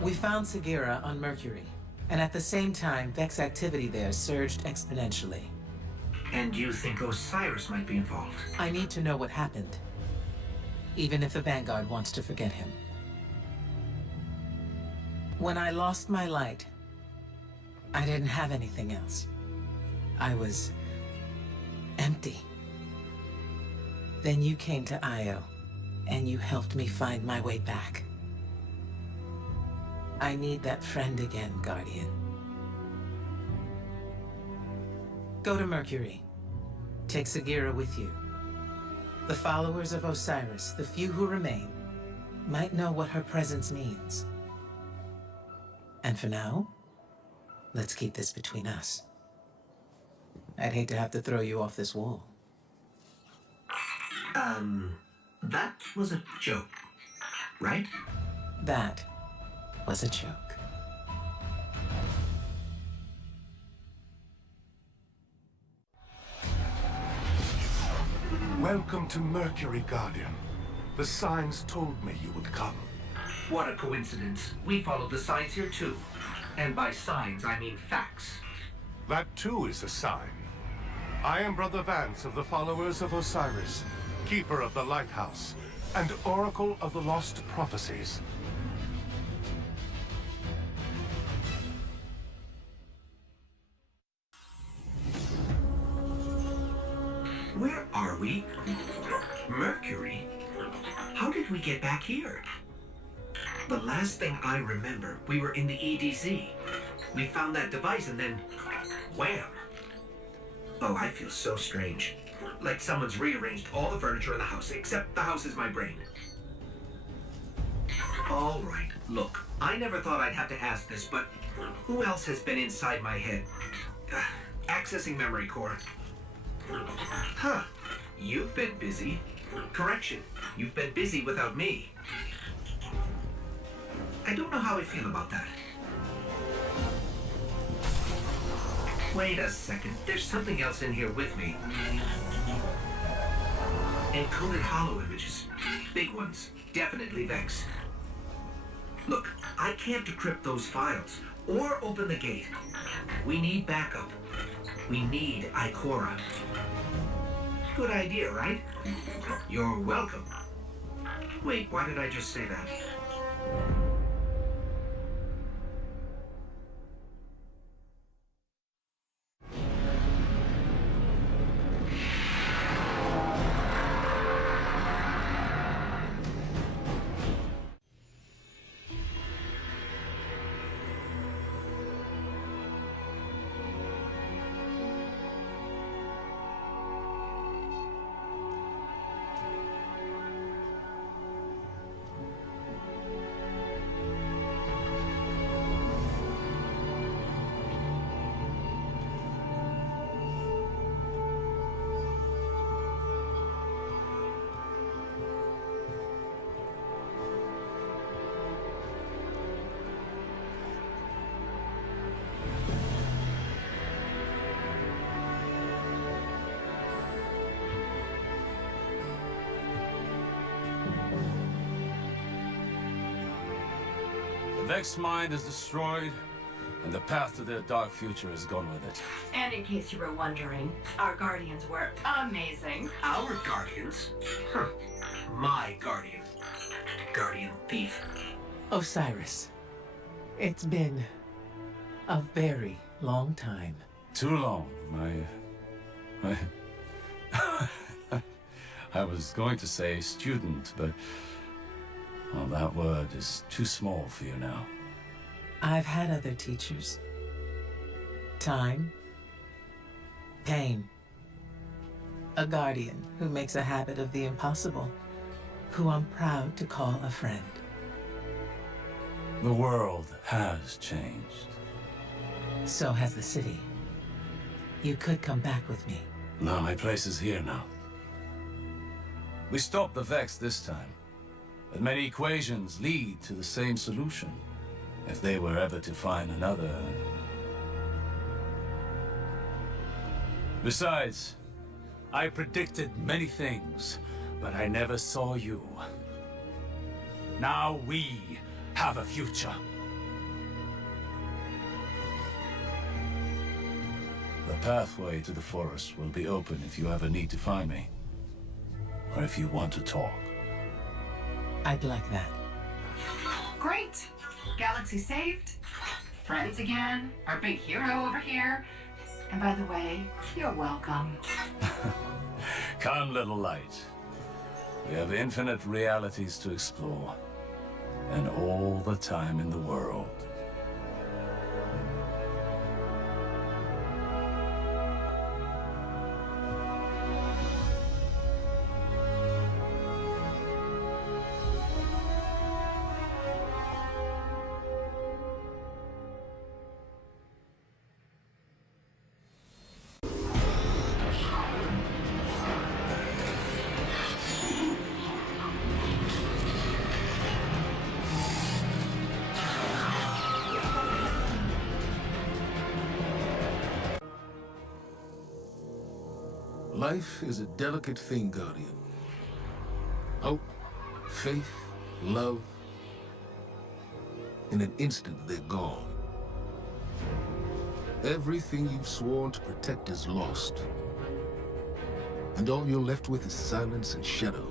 We found Sagira on Mercury, and at the same time, Vex activity there surged exponentially. And you think Osiris might be involved? I need to know what happened, even if the Vanguard wants to forget him. When I lost my light, I didn't have anything else. I was empty. Then you came to Io, and you helped me find my way back. I need that friend again, Guardian. Go to Mercury. Take Sagira with you. The followers of Osiris, the few who remain, might know what her presence means. And for now, let's keep this between us. I'd hate to have to throw you off this wall. That was a joke, right? That was a joke. Welcome to Mercury, Guardian. The signs told me you would come. What a coincidence. We followed the signs here too. And by signs, I mean facts. That too is a sign. I am Brother Vance of the followers of Osiris, Keeper of the Lighthouse, and Oracle of the Lost Prophecies. Where are we? Mercury? How did we get back here? The last thing I remember, we were in the EDZ. We found that device and then, wham! Oh, I feel so strange. Like someone's rearranged all the furniture in the house, except the house is my brain. All right, look, I never thought I'd have to ask this, but who else has been inside my head? Accessing memory core. Huh, you've been busy. Correction, you've been busy without me. I don't know how I feel about that. Wait a second, there's something else in here with me. Encoded holo images. Big ones. Definitely Vex. Look, I can't decrypt those files or open the gate. We need backup. We need Ikora. Good idea, right? You're welcome. Wait, why did I just say that? The Vex mind is destroyed, and the path to their dark future has gone with it. And in case you were wondering, our guardians were amazing. Our guardians? Huh. My guardian. Guardian thief. Osiris, it's been a very long time. Too long. I was going to say student, but well, that word is too small for you now. I've had other teachers. Time. Pain. A guardian who makes a habit of the impossible, who I'm proud to call a friend. The world has changed. So has the city. You could come back with me. No, my place is here now. We stopped the Vex this time, but many equations lead to the same solution. If they were ever to find another... Besides, I predicted many things, but I never saw you. Now we have a future. The pathway to the forest will be open if you ever need to find me. Or if you want to talk. I'd like that. Great. Galaxy saved. Friends again. Our big hero over here. And by the way, you're welcome. Come, little light. We have infinite realities to explore. And all the time in the world. Life is a delicate thing, Guardian. Hope, faith, love. In an instant, they're gone. Everything you've sworn to protect is lost. And all you're left with is silence and shadow.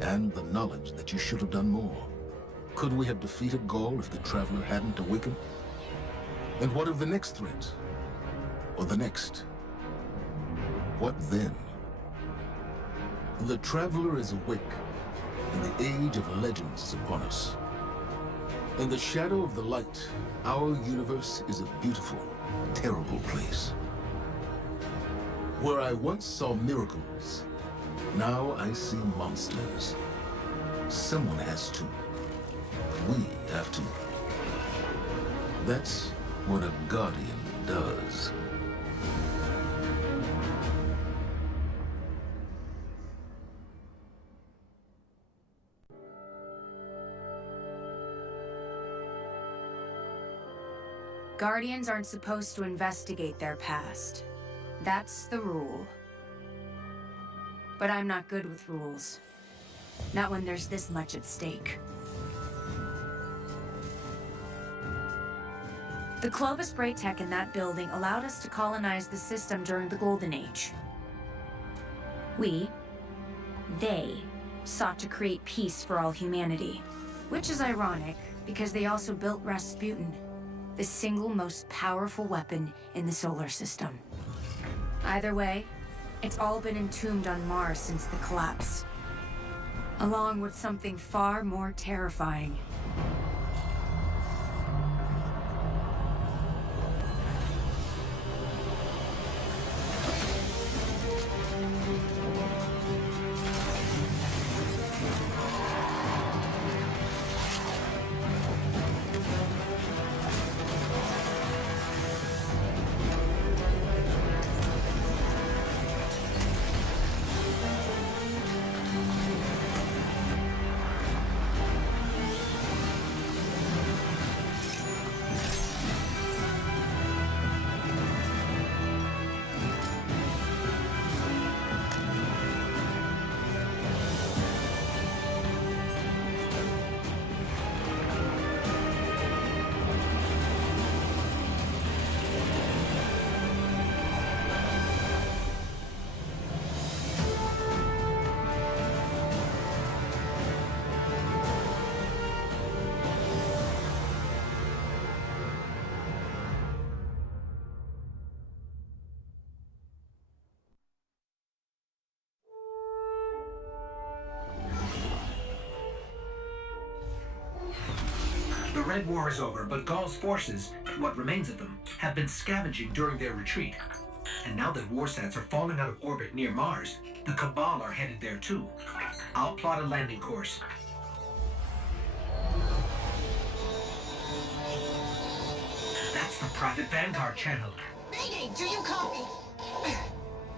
And the knowledge that you should have done more. Could we have defeated Gaul if the Traveler hadn't awakened? And what of the next threat? Or the next? What then? The Traveler is awake, and the age of legends is upon us. In the shadow of the light, our universe is a beautiful, terrible place. Where I once saw miracles, now I see monsters. Someone has to. We have to. That's what a Guardian does. Guardians aren't supposed to investigate their past. That's the rule. But I'm not good with rules. Not when there's this much at stake. The Clovis Bray tech in that building allowed us to colonize the system during the Golden Age. They sought to create peace for all humanity. Which is ironic, because they also built Rasputin, the single most powerful weapon in the solar system. Either way, it's all been entombed on Mars since the collapse. Along with something far more terrifying. Red War is over, but Gaul's forces, what remains of them, have been scavenging during their retreat. And now that warsats are falling out of orbit near Mars, the Cabal are headed there too. I'll plot a landing course. That's the private Vanguard channel. Mayday, do you copy?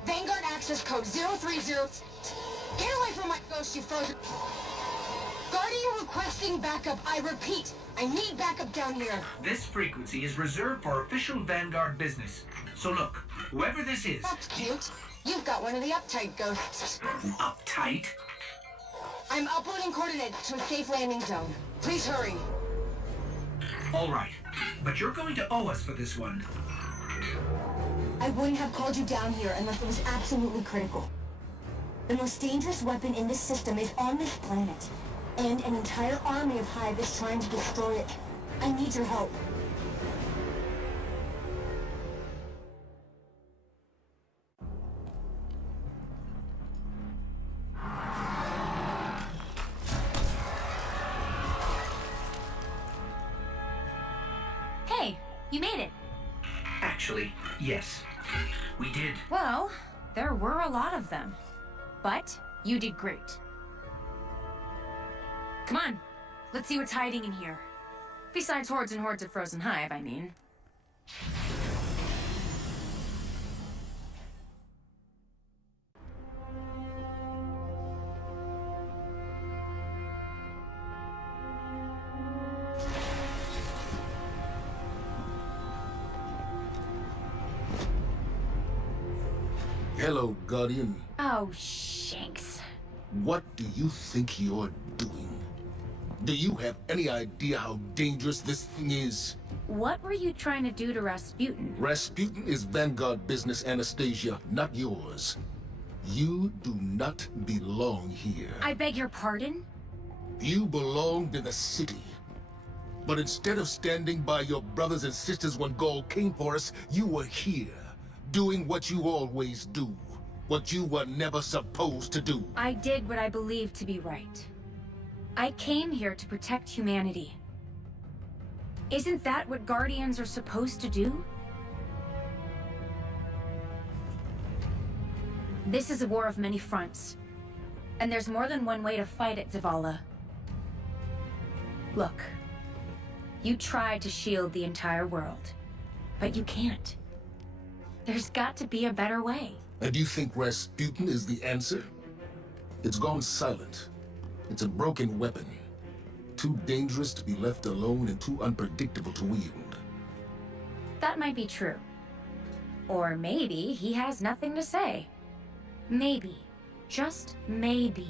Vanguard access code 030. Get away from my ghost, you frozen. Guardian requesting backup. I repeat, I need backup down here. This frequency is reserved for official Vanguard business. So look, whoever this is... That's cute. You've got one of the uptight ghosts. Uptight? I'm uploading coordinates to a safe landing zone. Please hurry. All right, but you're going to owe us for this one. I wouldn't have called you down here unless it was absolutely critical. The most dangerous weapon in this system is on this planet, and an entire army of Hive is trying to destroy it. I need your help. Hey, you made it. Actually, yes. We did. Well, there were a lot of them. But you did great. Come on, let's see what's hiding in here. Besides hordes and hordes of frozen Hive, I mean. Hello, Guardian. Oh, shanks. What do you think you're doing? Do you have any idea how dangerous this thing is? What were you trying to do to Rasputin? Rasputin is Vanguard business, Anastasia, not yours. You do not belong here. I beg your pardon? You belonged in the city. But instead of standing by your brothers and sisters when Gaul came for us, you were here, doing what you always do. What you were never supposed to do. I did what I believed to be right. I came here to protect humanity. Isn't that what Guardians are supposed to do? This is a war of many fronts. And there's more than one way to fight it, Zavala. Look. You tried to shield the entire world. But you can't. There's got to be a better way. And you think Rasputin is the answer? It's gone silent. It's a broken weapon. Too dangerous to be left alone and too unpredictable to wield. That might be true. Or maybe he has nothing to say. Maybe. Just maybe.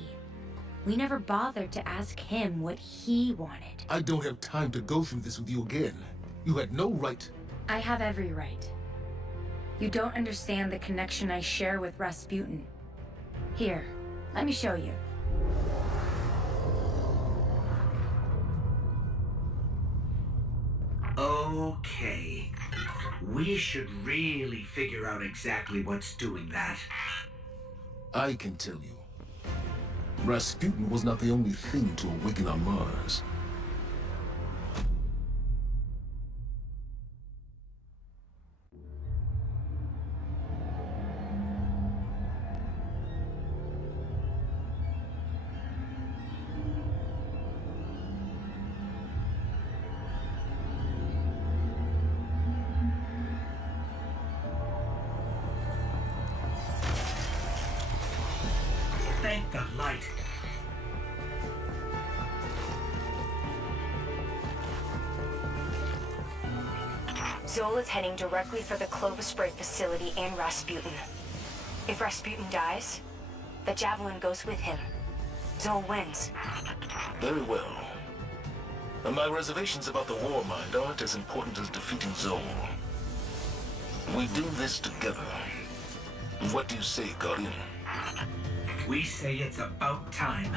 We never bothered to ask him what he wanted. I don't have time to go through this with you again. You had no right. I have every right. You don't understand the connection I share with Rasputin. Here, let me show you. Okay. We should really figure out exactly what's doing that. I can tell you. Rasputin was not the only thing to awaken on Mars. Thank the light. Zol is heading directly for the Clovis Spray facility and Rasputin. If Rasputin dies, the Javelin goes with him. Zol wins. Very well. And my reservations about the war mind aren't as important as defeating Zol. We do this together. What do you say, Guardian? We say it's about time.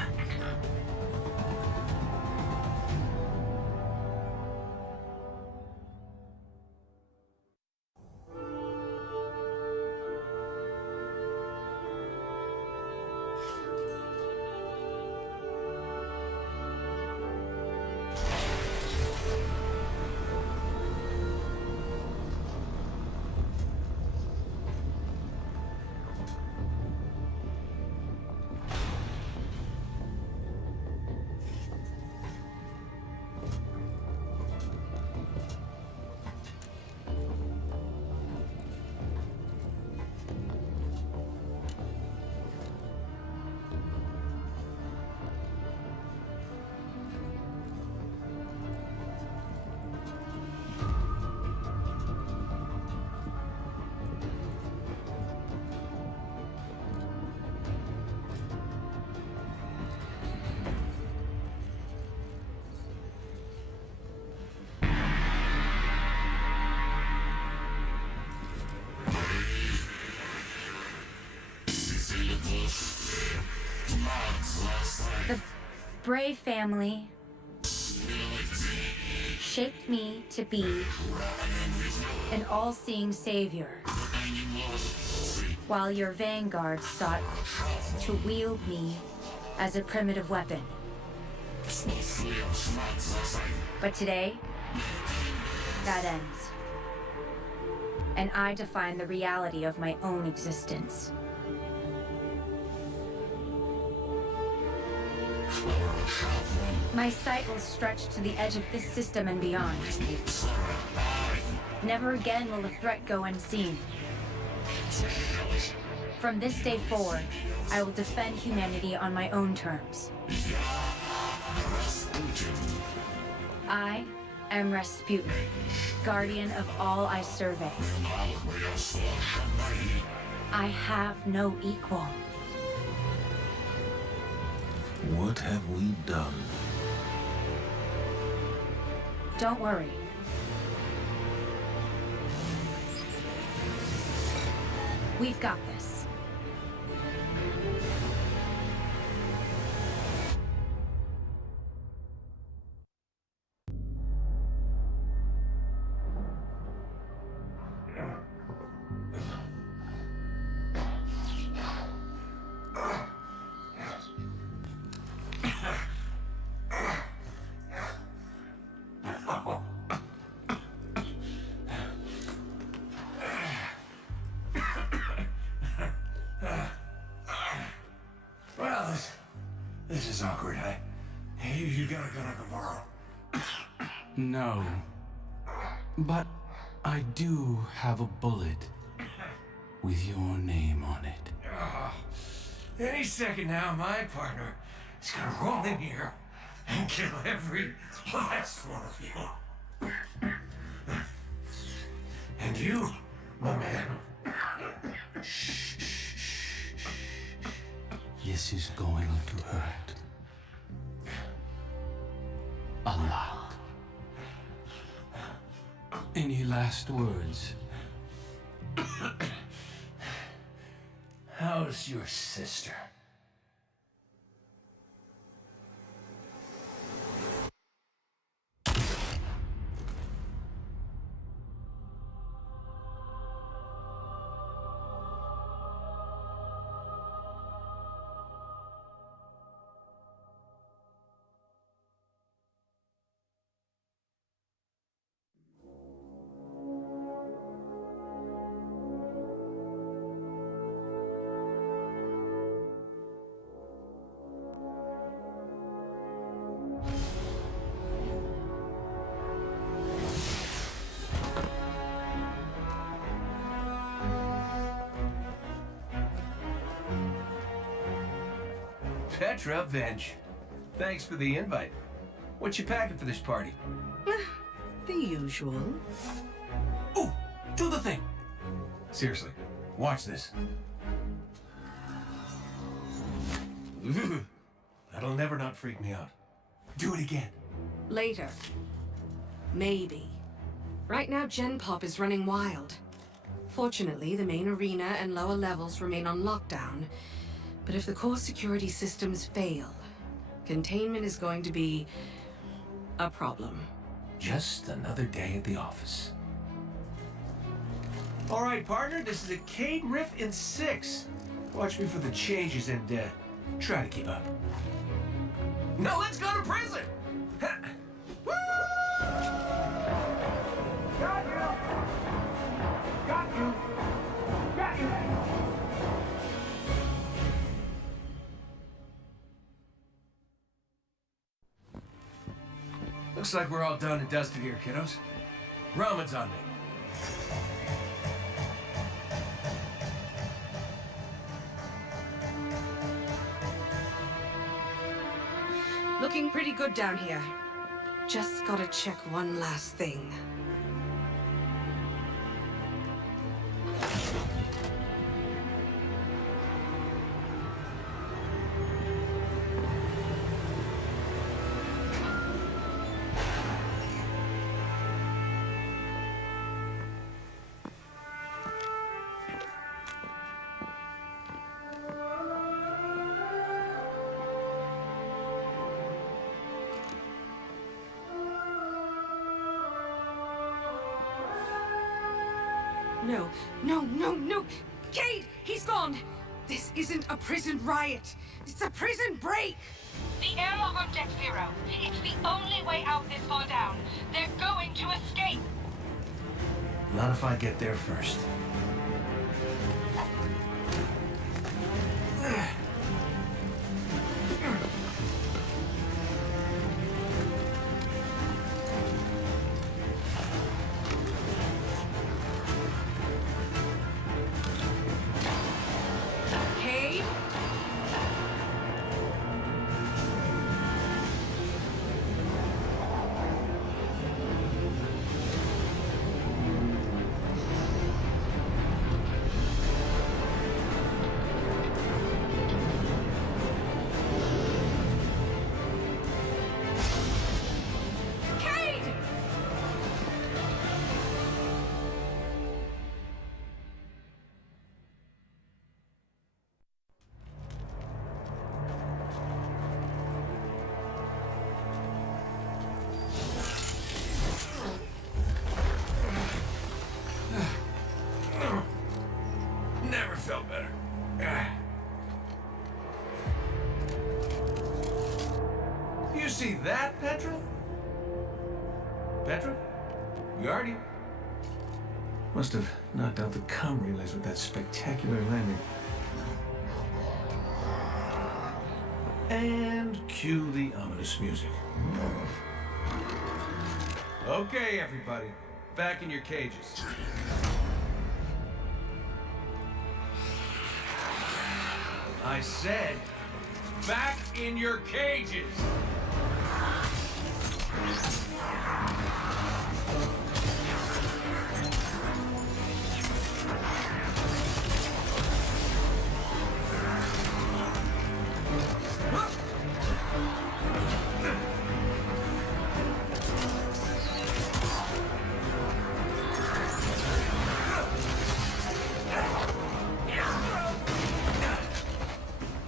The Bray family shaped me to be an all-seeing savior, while your vanguard sought to wield me as a primitive weapon. But today, that ends. And I define the reality of my own existence. My sight will stretch to the edge of this system and beyond. Never again will a threat go unseen. From this day forward, I will defend humanity on my own terms. I am Rasputin, guardian of all I survey. I have no equal. What have we done? Don't worry. We've got this. Well, this is awkward. You gotta go to tomorrow. No. But I do have a bullet with your name on it. Any second now, my partner is gonna roll in here and kill every last one of you. And you, my man. This is going to hurt. A lot. Any last words? How's your sister? Petra Venj. Thanks for the invite. What you packing for this party? The usual. Ooh, do the thing. Seriously, watch this. That'll never not freak me out. Do it again. Later. Maybe. Right now, Gen Pop is running wild. Fortunately, the main arena and lower levels remain on lockdown. But if the core security systems fail, containment is going to be a problem. Just another day at the office. All right, partner, this is a Cade riff in 6. Watch me for the changes and try to keep up. Now let's go to prison! Woo! Got you! Got you! Got you! Looks like we're all done and dusted here, kiddos. Ramen's on me. Looking pretty good down here. Just gotta check one last thing. no, no, no, no! Cade! He's gone! This isn't a prison riot! It's a prison break! The airlock on Deck Zero. It's the only way out this far down. They're going to escape! Not if I get there first. Cade? Cade! Never felt better. You see that, Petra? Petra? Guardian? Must have knocked out the comm relays with that spectacular landing. And cue the ominous music. Okay, everybody. Back in your cages. I said, back in your cages!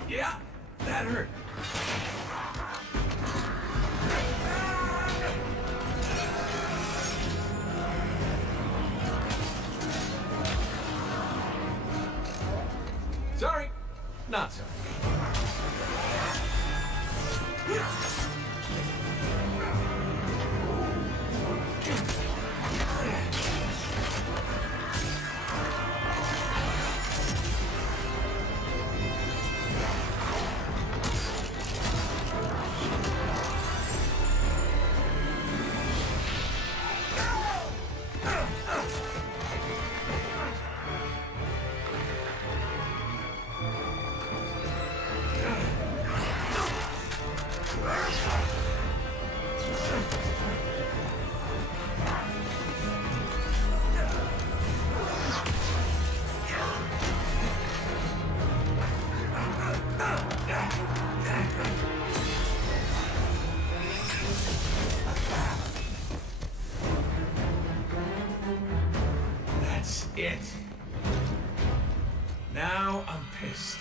Yeah, that hurt. Sorry, not sorry. That's it. Now I'm pissed.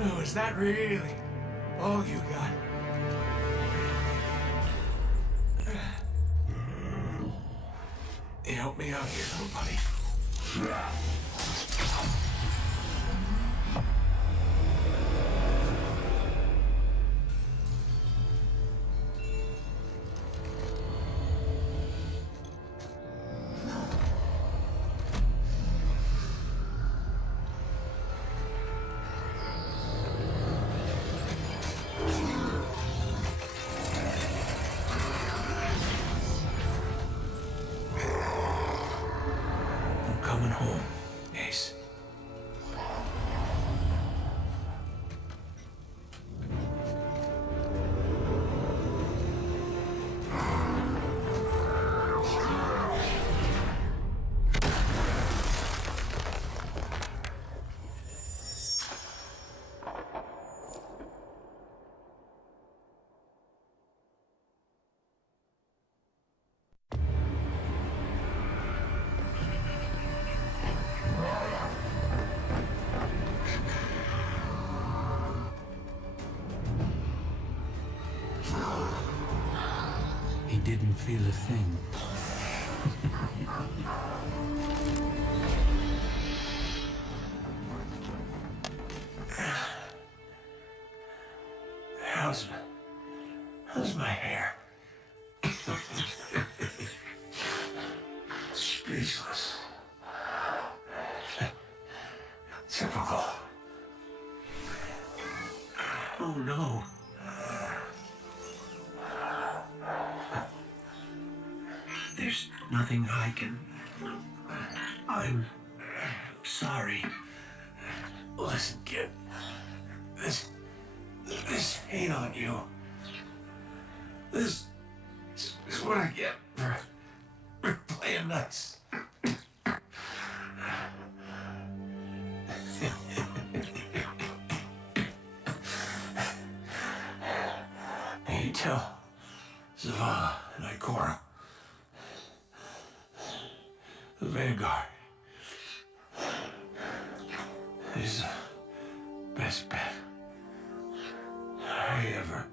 Oh, is that really all you got? Help me out here, little buddy. I'm coming home. didn't feel a thing. How's my hair? Speechless. Typical. Oh no. There's nothing I can... I'm sorry. Listen, kid. This hate on you. This is what I get for playing nice. You tell Zavala and Ikora. The Vanguard is the best bet I ever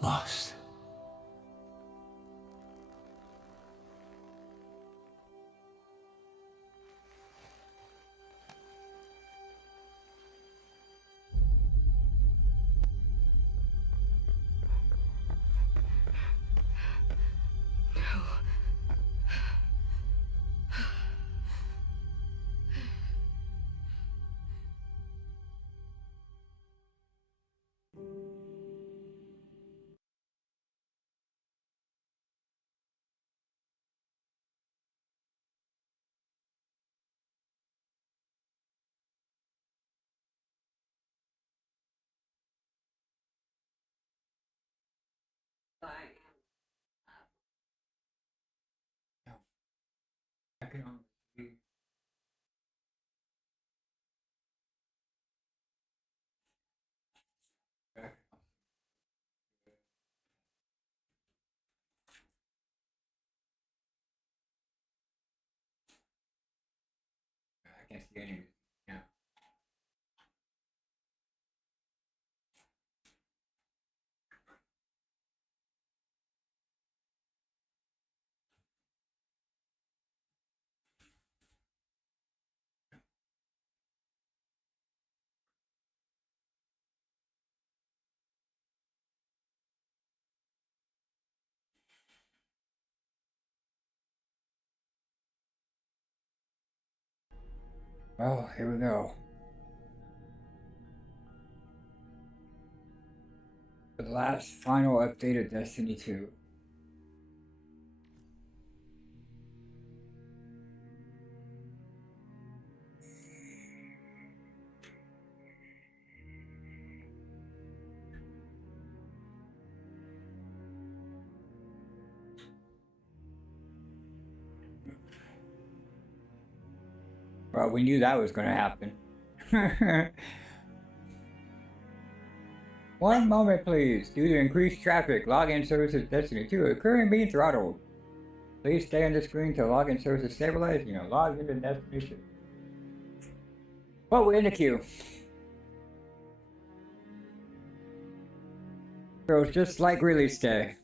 lost. I can honestly. I can't see any. Yeah. Well, here we go. The last final update of Destiny 2. Well, we knew that was going to happen. One moment, please. Due to increased traffic, login services Destiny 2 are currently being throttled. Please stay on the screen till login services stabilize. You know, log into Destiny 2. Well, we're in the queue. So it's just like release day.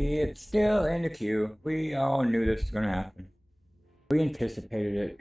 It's still in the queue. We all knew this was gonna happen. We anticipated it.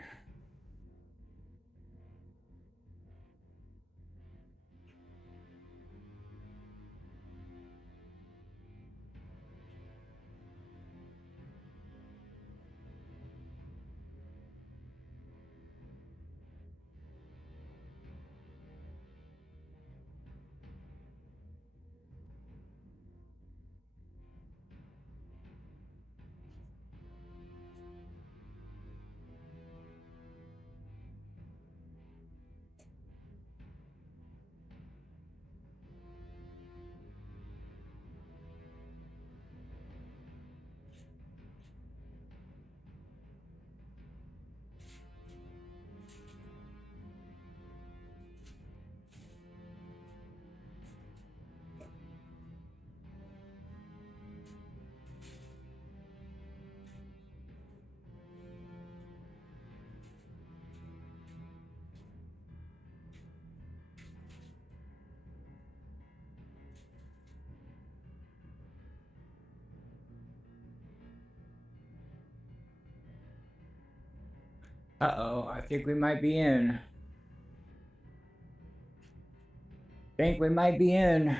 Uh-oh, I think we might be in. Think we might be in.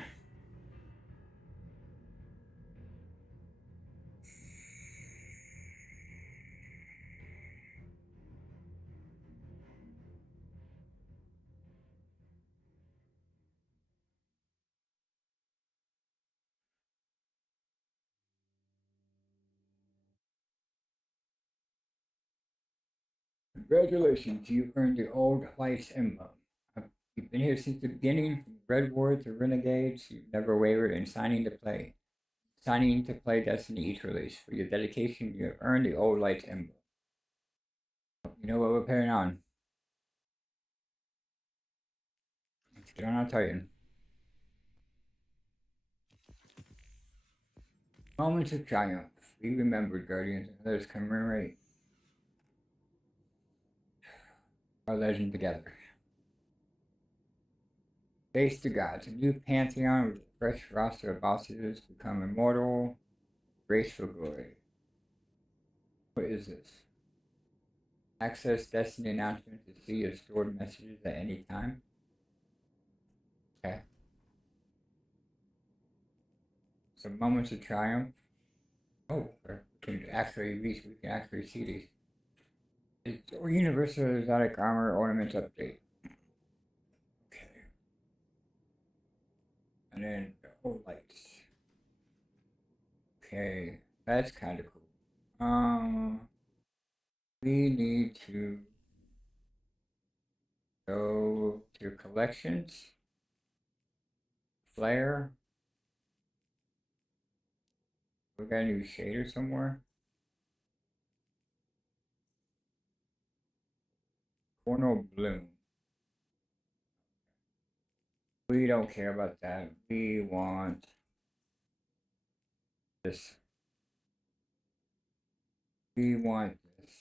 Congratulations, you've earned the Old Lights emblem. You've been here since the beginning, from Red Ward to Renegades. You've never wavered in signing to play. Signing to play Destiny each release. For your dedication, you have earned the Old Lights emblem. You know what we're putting on. Let's get on our Titan. Moments of triumph. We remembered, Guardians, and others commemorate our legend together. Face the gods, a new pantheon with a fresh roster of bosses become immortal, race for glory. What is this? Access Destiny announcements to see your stored messages at any time. Okay. Some moments of triumph. Oh, we can actually see these. It's Universal Exotic Armor Ornaments update. Okay. And then the whole lights. Okay, that's kind of cool. We need to go to collections, flare. We got a new shader somewhere. Cornel Bloom. We don't care about that. We want this. We want this.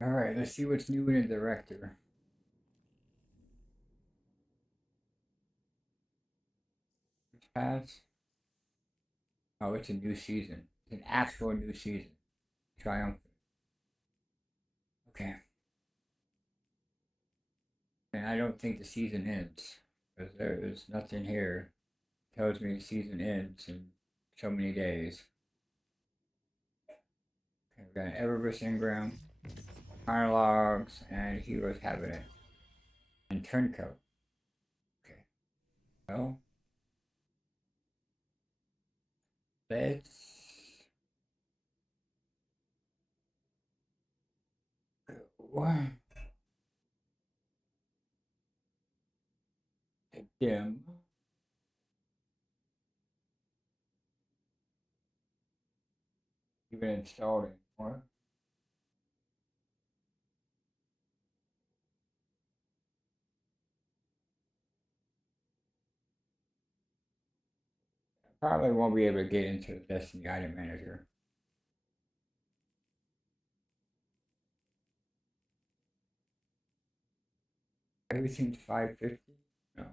Alright, let's see what's new in the director. Pass. Oh, it's a new season. It's an actual new season. Triumphant. Okay. And I don't think the season ends. Because there is nothing here that tells me the season ends in so many days. Okay, we got an Eververse Engram, Monologues, and Heroes Habitat. And Turncoat. Okay. Well. Let's go. Dim. Even installed anymore. probably won't be able to get into the Destiny Item Manager. Everything's 550? No.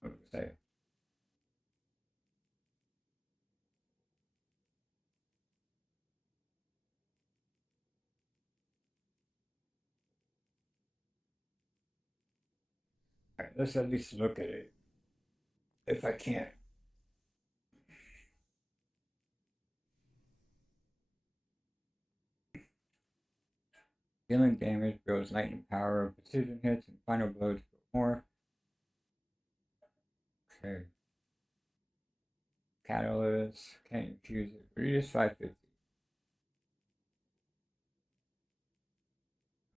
What was that? Alright, let's at least look at it. If I can't. Dealing damage, builds lightning power, precision hits, and final blows for more. Okay. Catalyst, can't infuse it. Reduce 550.